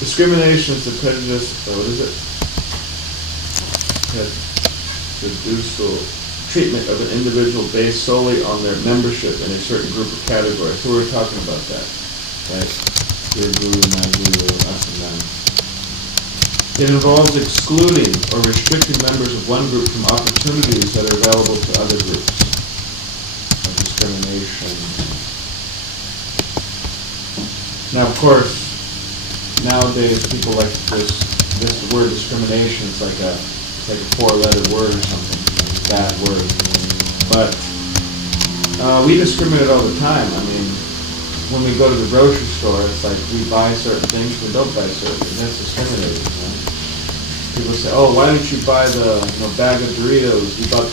Discrimination is the prejudice, prejudicial treatment of an individual based solely on their membership in a certain group of categories. So we're talking about that, right? Your guru, my guru, us and them. It involves excluding or restricting members of one group from opportunities that are available to other groups. Discrimination. Now, of course, nowadays people like this word discrimination. It's like a 4-letter word or something, like a bad word. But we discriminate all the time. I mean, when we go to the grocery store, it's like we buy certain things, we don't buy certain things. That's discriminating. People say, "Oh, why didn't you buy the bag of Doritos? You bought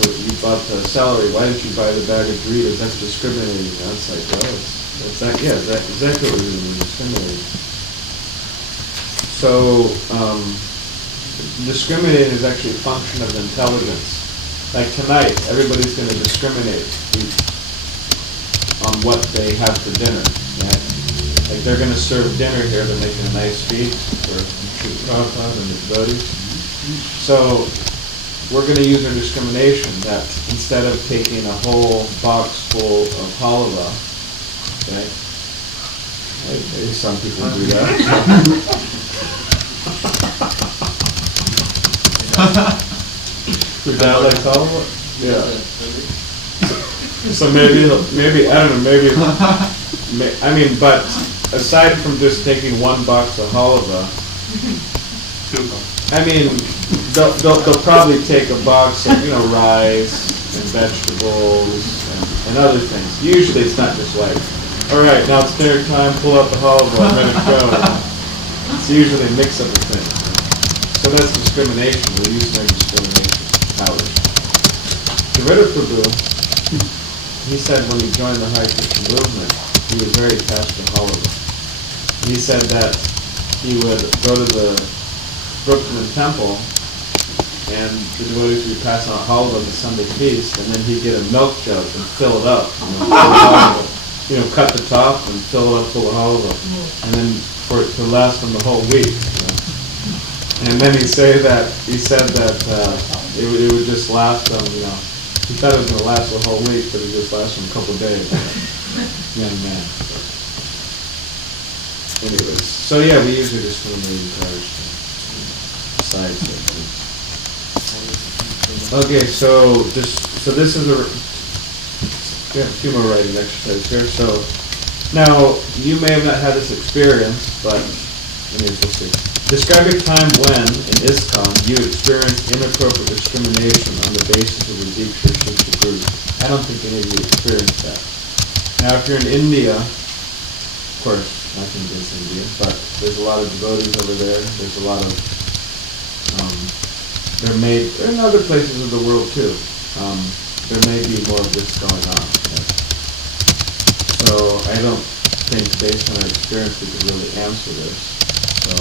the celery. Why didn't you buy the bag of Doritos?" That's discriminating. That's like, well, that's exactly what we're doing, discriminating. So, discriminating is actually a function of intelligence. Like tonight, everybody's going to discriminate on what they have for dinner. Right? Like they're going to serve dinner here. They're making a nice feast for Prabhupada and the devotees. So we're going to use our discrimination that instead of taking a whole box full of halva, okay, maybe some people do that. Would that like halva? Yeah. So maybe I don't know. But aside from just taking one box of halva, they'll probably take a box of rice and vegetables and other things. Usually it's not just like, all right, now it's dinner time, pull out the halva, I'm ready to go. It's usually a mix-up of things. So that's discrimination. We're using our discrimination powers. Javeda Prabhu, he said when he joined the Hare Krishna movement, he was very attached to halva. He said that he would go to the Brooklyn Temple, and the devotees would be passing out halva at the Sunday feast, and then he'd get a milk jug and fill it up, cut the top and fill it up full of halva, and then for it to last him the whole week. And then he said that it would just last him. He thought it was going to last the whole week, but it just lasted him a couple of days. Young man. Anyways, so yeah, we usually discriminate cars. Besides it. Okay, so this is a few more writing exercises here. So Now, you may have not had this experience, but let me just see. Describe a time when, in ISKCON, you experienced inappropriate discrimination on the basis of the Diksha Shikha group. I don't think any of you experienced that. Now, if you're in India, of course, nothing against India, but there's a lot of devotees over there. There's a lot of, there in other places of the world too. There may be more of this going on. Right? So I don't think, based on our experience, we could really answer this. So,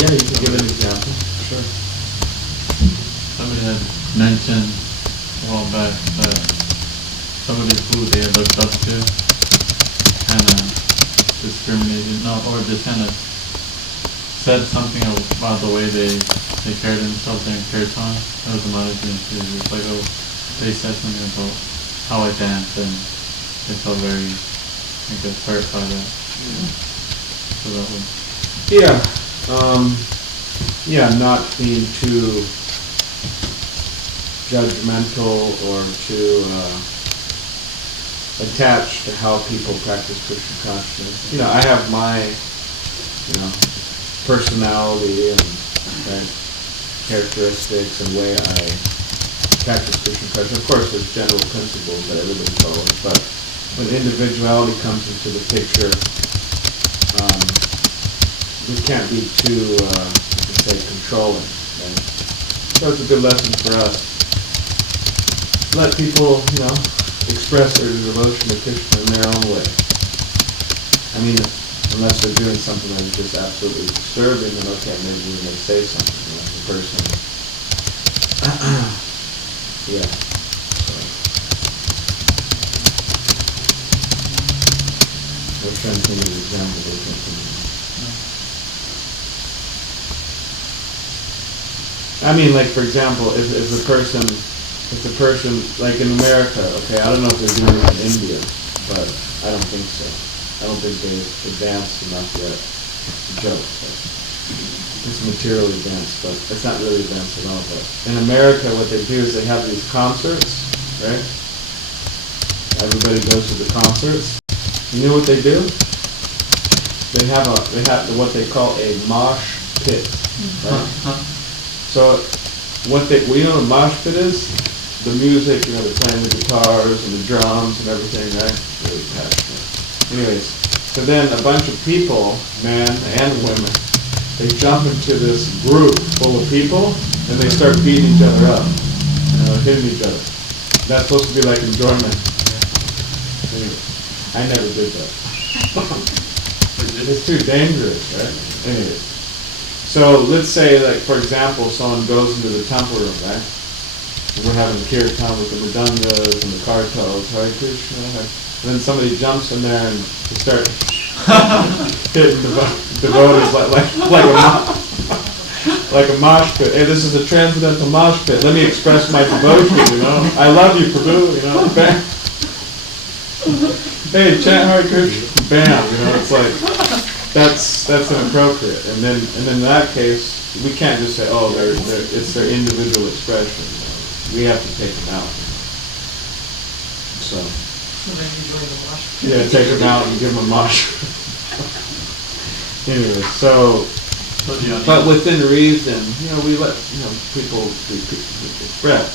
yeah, you can give an example. Sure. Somebody had mentioned a while back that somebody who they had looked up to kind of discriminated, or just kind of said something about the way they carried themselves in kirtan. That was the management too. It's like, oh, they said something about how I danced, and they felt very, I guess, hurt by that. So that was... Yeah, not being too judgmental or too attached to how people practice Krishna consciousness. I have my, personality and characteristics and way I practice Krishna consciousness. Of course, there's general principles that everybody follows, but when individuality comes into the picture, we can't be too, controlling. Right? So it's a good lesson for us. Let people, express their devotion to Krishna in their own way. I mean, unless they're doing something that is just absolutely disturbing, then okay, maybe we may say something. The person, yeah. So. We're trying to think of an example. I mean, like, for example, if the person, like in America, okay, I don't know if they're doing it in India, but I don't think so. I don't think they've advanced enough yet. It's a joke, but it's materially advanced, but it's not really advanced at all. But in America, what they do is they have these concerts, right? Everybody goes to the concerts. You know what they do? They have what they call a mosh pit, right? So, what a mosh pit is? The music, they're playing the guitars and the drums and everything, right? Really passionate. Anyways, so then a bunch of people, men and women, they jump into this group full of people and they start beating each other up, hitting each other. That's supposed to be like enjoyment. Anyway, I never did that. It's too dangerous, right? Anyways. So let's say, like, for example, someone goes into the temple room, right? We're having kirtan with the mridangas and the kartals, Hare Krishna, and then somebody jumps in there and they start hitting devotees like a mosh pit. Hey, this is a transcendental mosh pit. Let me express my devotion, I love you, Prabhu, Bam. Hey, chant Hare Krishna. Bam, it's like... That's inappropriate, and then in that case, we can't just say, oh, it's their individual expression. We have to take them out. So then you join the mosh pit. Yeah, take them out and give them a mosh. Anyway, so but within reason, we let people express.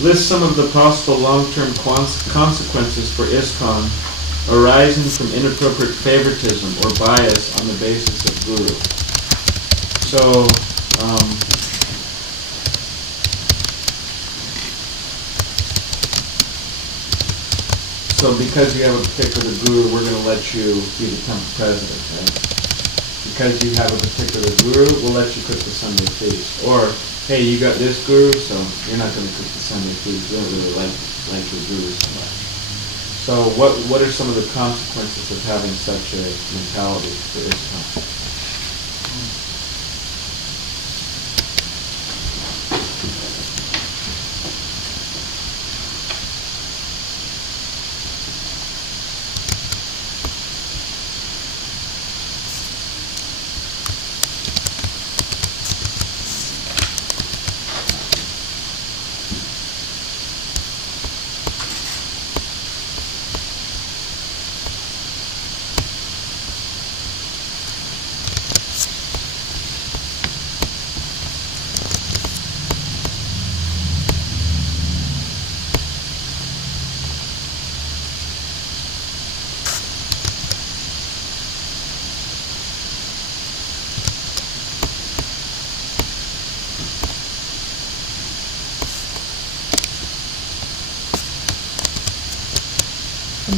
List some of the possible long-term consequences for ISKCON arising from inappropriate favoritism or bias on the basis of guru. So, because you have a particular guru, we're going to let you be the temple president, right? Because you have a particular guru, we'll let you cook the Sunday feast. Or, hey, you got this guru, so you're not going to cook the Sunday feast. You don't really like your guru so much. So what are some of the consequences of having such a mentality for ISKCON?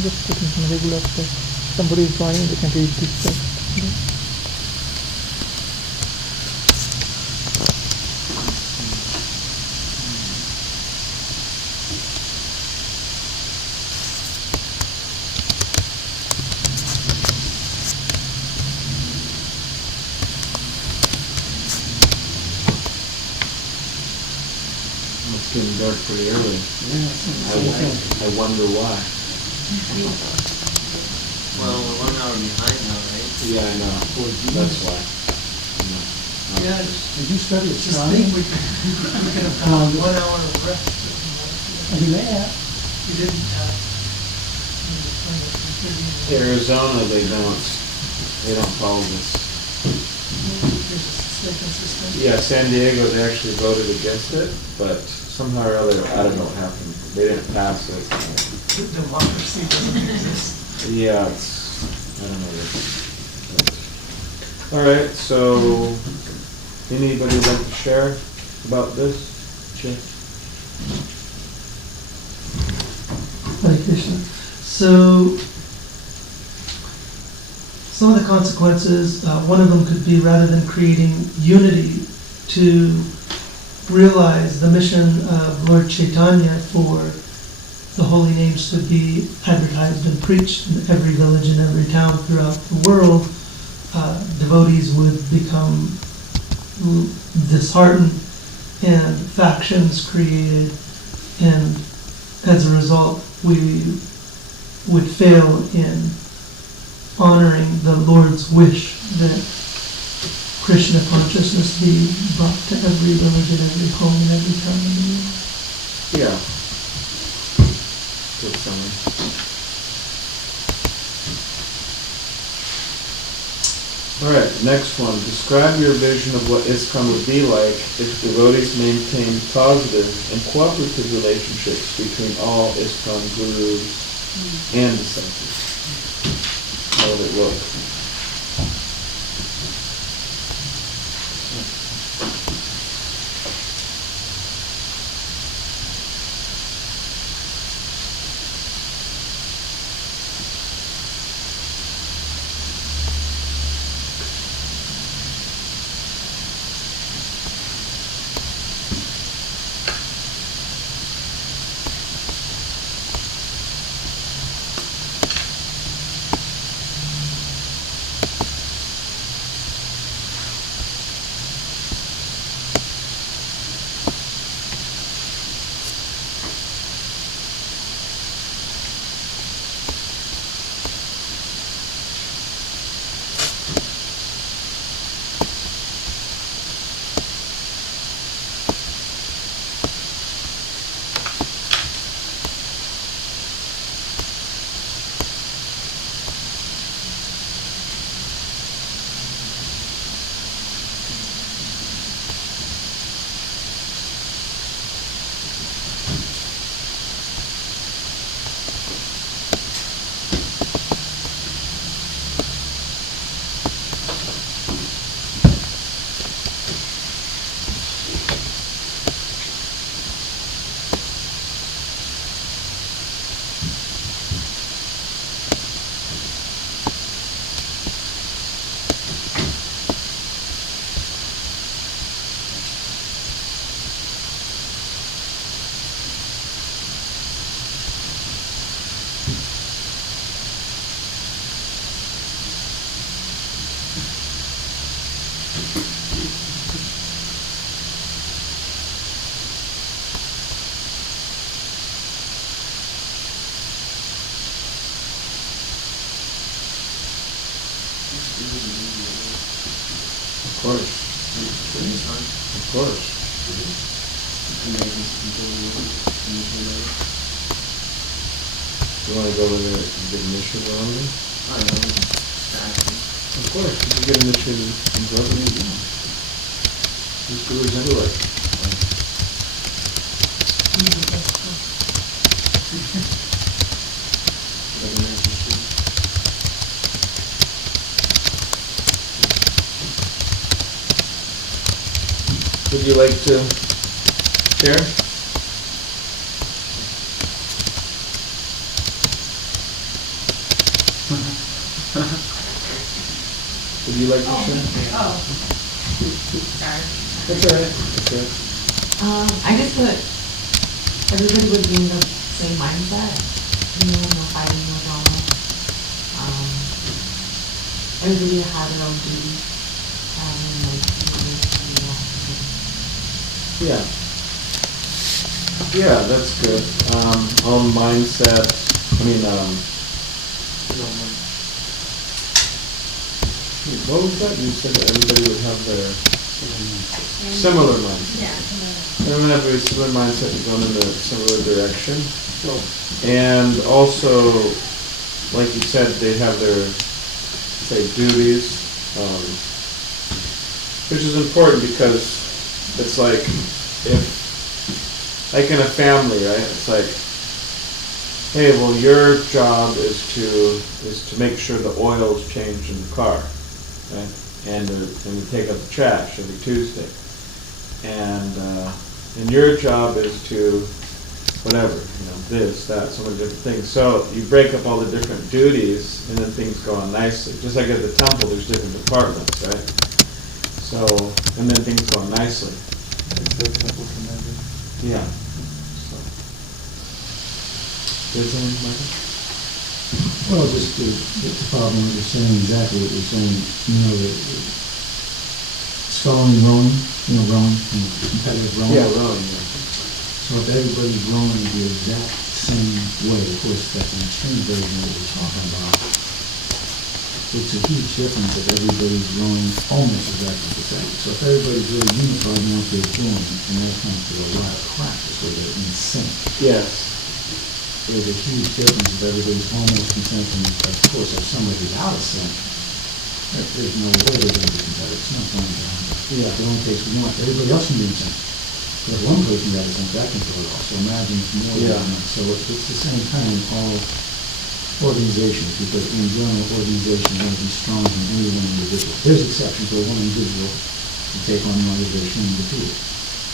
just putting some regular stuff. Somebody is joining, they can read this text. It's getting dark pretty early. I wonder why. Well, we're 1 hour behind now, right? Yeah, I know. That's why. Yeah, Did you study just astronomy? think we could have had 1 hour of rest. You may have. We didn't have. Arizona, they don't follow this. Stay consistent. Yeah, San Diego, they actually voted against it, but somehow or other, I don't know what happened. They didn't pass it. Democracy doesn't exist. Yeah, I don't know what. All right, so anybody like to share about this? Chip? Hare Krishna. So, some of the consequences, one of them could be rather than creating unity, to realize the mission of Lord Chaitanya for the holy names to be advertised and preached in every village and every town throughout the world. Devotees would become disheartened and factions created, and as a result we would fail in honoring the Lord's wish that Krishna consciousness be brought to every village and every home and every town in the world. Yeah. Good summary. All right, next one. Describe your vision of what ISKCON would be like if devotees maintained positive and cooperative relationships between all ISKCON gurus and disciples. How would it look? Of course. Of course. You want to go with the initiative on me? I don't know. Of course, you can get initiative in government. These gurus everywhere. Would you like to share? Would you like to share? Oh, sorry. That's all right. That's it. I guess that everybody would be in the same mindset, no fighting, no drama. Everybody had their own duties, and Yeah. Yeah, that's good. Own mindset. What was that? You said that everybody would have their similar mindset. Yeah. Everyone have a similar mindset and going in a similar direction. And also, like you said, they have their, say, duties, which is important because it's like, like in a family, right? It's like, hey, well, your job is to make sure the oil is changed in the car, right? And we take out the trash every Tuesday. And your job is to whatever, this, that, so many different things. So you break up all the different duties, and then things go on nicely. Just like at the temple, there's different departments, right? So, and then things go on nicely. Yeah. So. Did someone, Michael? Well, just the problem what you're saying, exactly what you're saying, that sculling, rowing, rowing, competitive rowing. Yeah, rowing, yeah. So if everybody's rowing the exact same way, of course, that's an extreme version of what we're talking about. It's a huge difference if everybody's rowing almost exactly the same. So if everybody's really unified in what they're doing, and that comes to a lot of practice where they're in sync. Yes. There's a huge difference if everybody's almost in sync, and of course, if somebody's out of sync, there's no way they're going to be competitive. It's not going to happen. Yeah. It only takes one. Everybody else can be in sync. But if one person got in sync, that can throw it off. So imagine if more than that. So it's the same kind in all organizations, because in general, organizations want to be stronger than any one individual. There's exceptions where one individual can take on an organization and defeat it.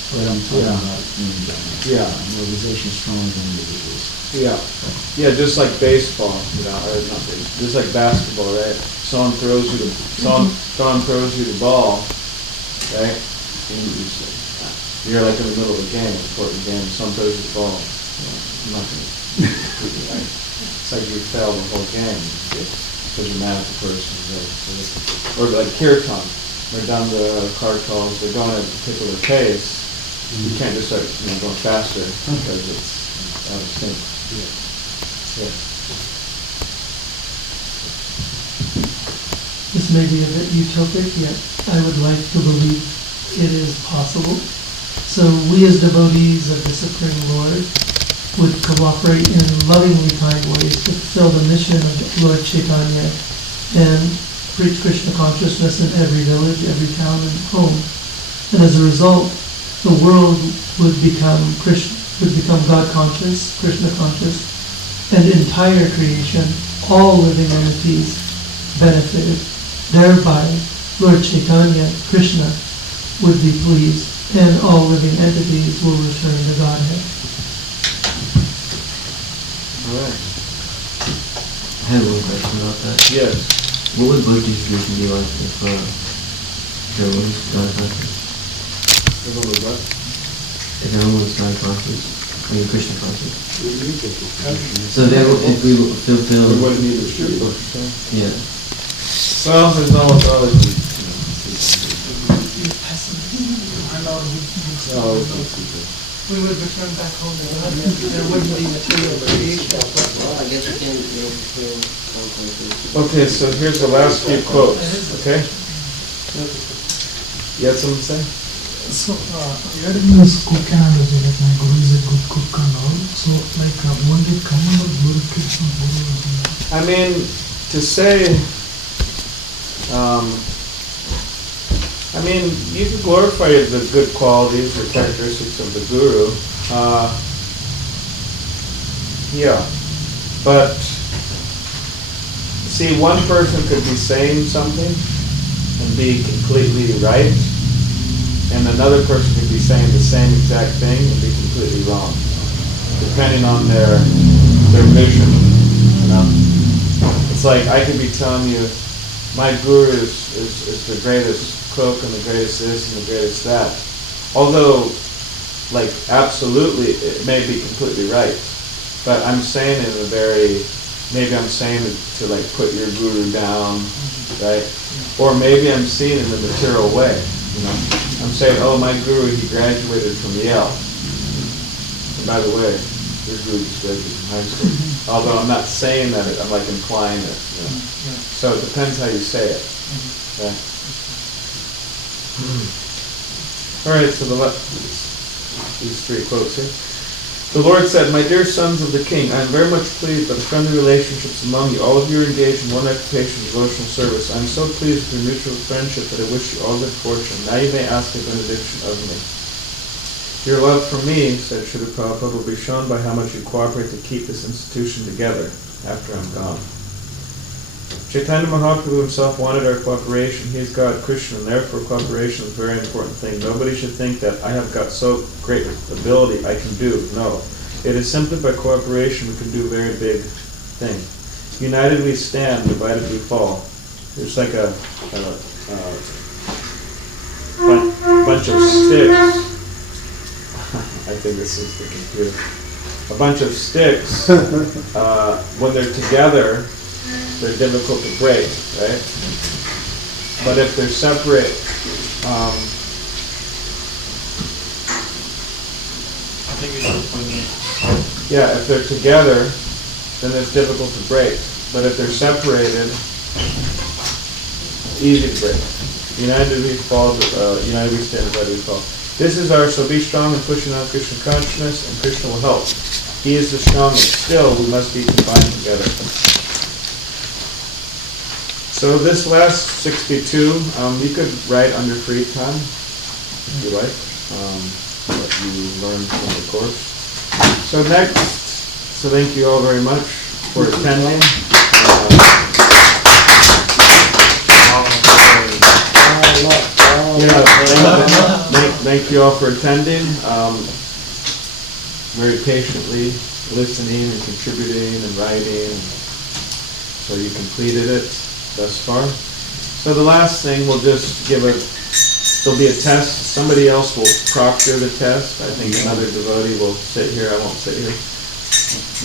But I'm talking about in general. Yeah. An organization is stronger than individuals. Yeah. Yeah, just like baseball, or not baseball, just like basketball, right? Someone throws you the ball, right? And you're like in the middle of a game, important game, someone throws you the ball. You're not going to right? It's like you fail the whole game because you're mad at the person. Or like kirtan, they're down the cartels, they're going at a particular pace. You can't just start going faster because it's out of sync. Yeah. This may be a bit utopic, yet I would like to believe it is possible. So we as devotees of the Supreme Lord would cooperate in lovingly kind ways to fulfill the mission of Lord Chaitanya and preach Krishna consciousness in every village, every town, and home. And as a result, the world would become God conscious, Krishna conscious, and entire creation, all living entities, benefited. Thereby, Lord Chaitanya, Krishna, would be pleased, and all living entities will return to Godhead. All right. I had one question about that. Yes. What would bhakti situation be like if everyone was God conscious? Everyone was what? If everyone was God conscious, Krishna conscious. So then, if we fulfill, We wouldn't need the street book, so. yeah. Well, there's no authority. We would return back home and there wouldn't be material creation. I guess we can, fulfill God conscious. Okay, so here's the last few quotes, okay? You had something to say? So, regarding this cook analogy, like my guru is a good cook and all, so won't it come under glorification of guru or something? I mean, to say, you can glorify the good qualities or characteristics of the guru. Yeah, but see, one person could be saying something and be completely right, and another person could be saying the same exact thing and be completely wrong, depending on their vision. It's like I could be telling you my guru is the greatest cook and the greatest this and the greatest that. Although, like, absolutely, it may be completely right. But I'm saying in a very, maybe I'm saying it to like put your guru down, right? Or maybe I'm seeing it in the material way, you know. I'm saying, oh, my guru, he graduated from Yale. And by the way, your guru just graduated from high school. Although I'm not saying that, I'm like implying it, you know. So it depends how you say it. Okay. All right, so these three quotes here. The Lord said, "My dear sons of the king, I am very much pleased by the friendly relationships among you. All of you are engaged in one occupation of devotional service. I am so pleased with your mutual friendship that I wish you all good fortune. Now you may ask a benediction of me." Your love for me, said Srila Prabhupada, will be shown by how much you cooperate to keep this institution together after I'm gone. Chaitanya Mahaprabhu himself wanted our cooperation. He is God, Krishna, and therefore cooperation is a very important thing. Nobody should think that I have got so great ability I can do. No. It is simply by cooperation we can do a very big thing. United we stand, divided we fall. There's like a bunch of sticks. I think this is the computer. A bunch of sticks, when they're together, they're difficult to break, right? But if they're separate, I think it's just when yeah, if they're together, then it's difficult to break. But if they're separated, easy to break. United we fall, united we stand, divided we fall. This is our, so be strong in pushing on Krishna consciousness, and Krishna will help. He is the strongest. Still, we must be combined together. So this last 62, you could write on your free time, if you like, what you learned from the course. So next, so thank you all very much for attending. Thank you all for attending, very patiently listening and contributing and writing, so you completed it thus far. So the last thing, we'll just give there'll be a test. Somebody else will proctor the test. I think another devotee will sit here. I won't sit here.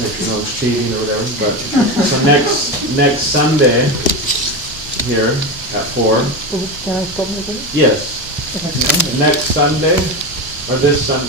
Make sure no one's cheating or whatever. But so next Sunday here at 4. Can I stop making? Yes. Next Sunday, or this Sunday.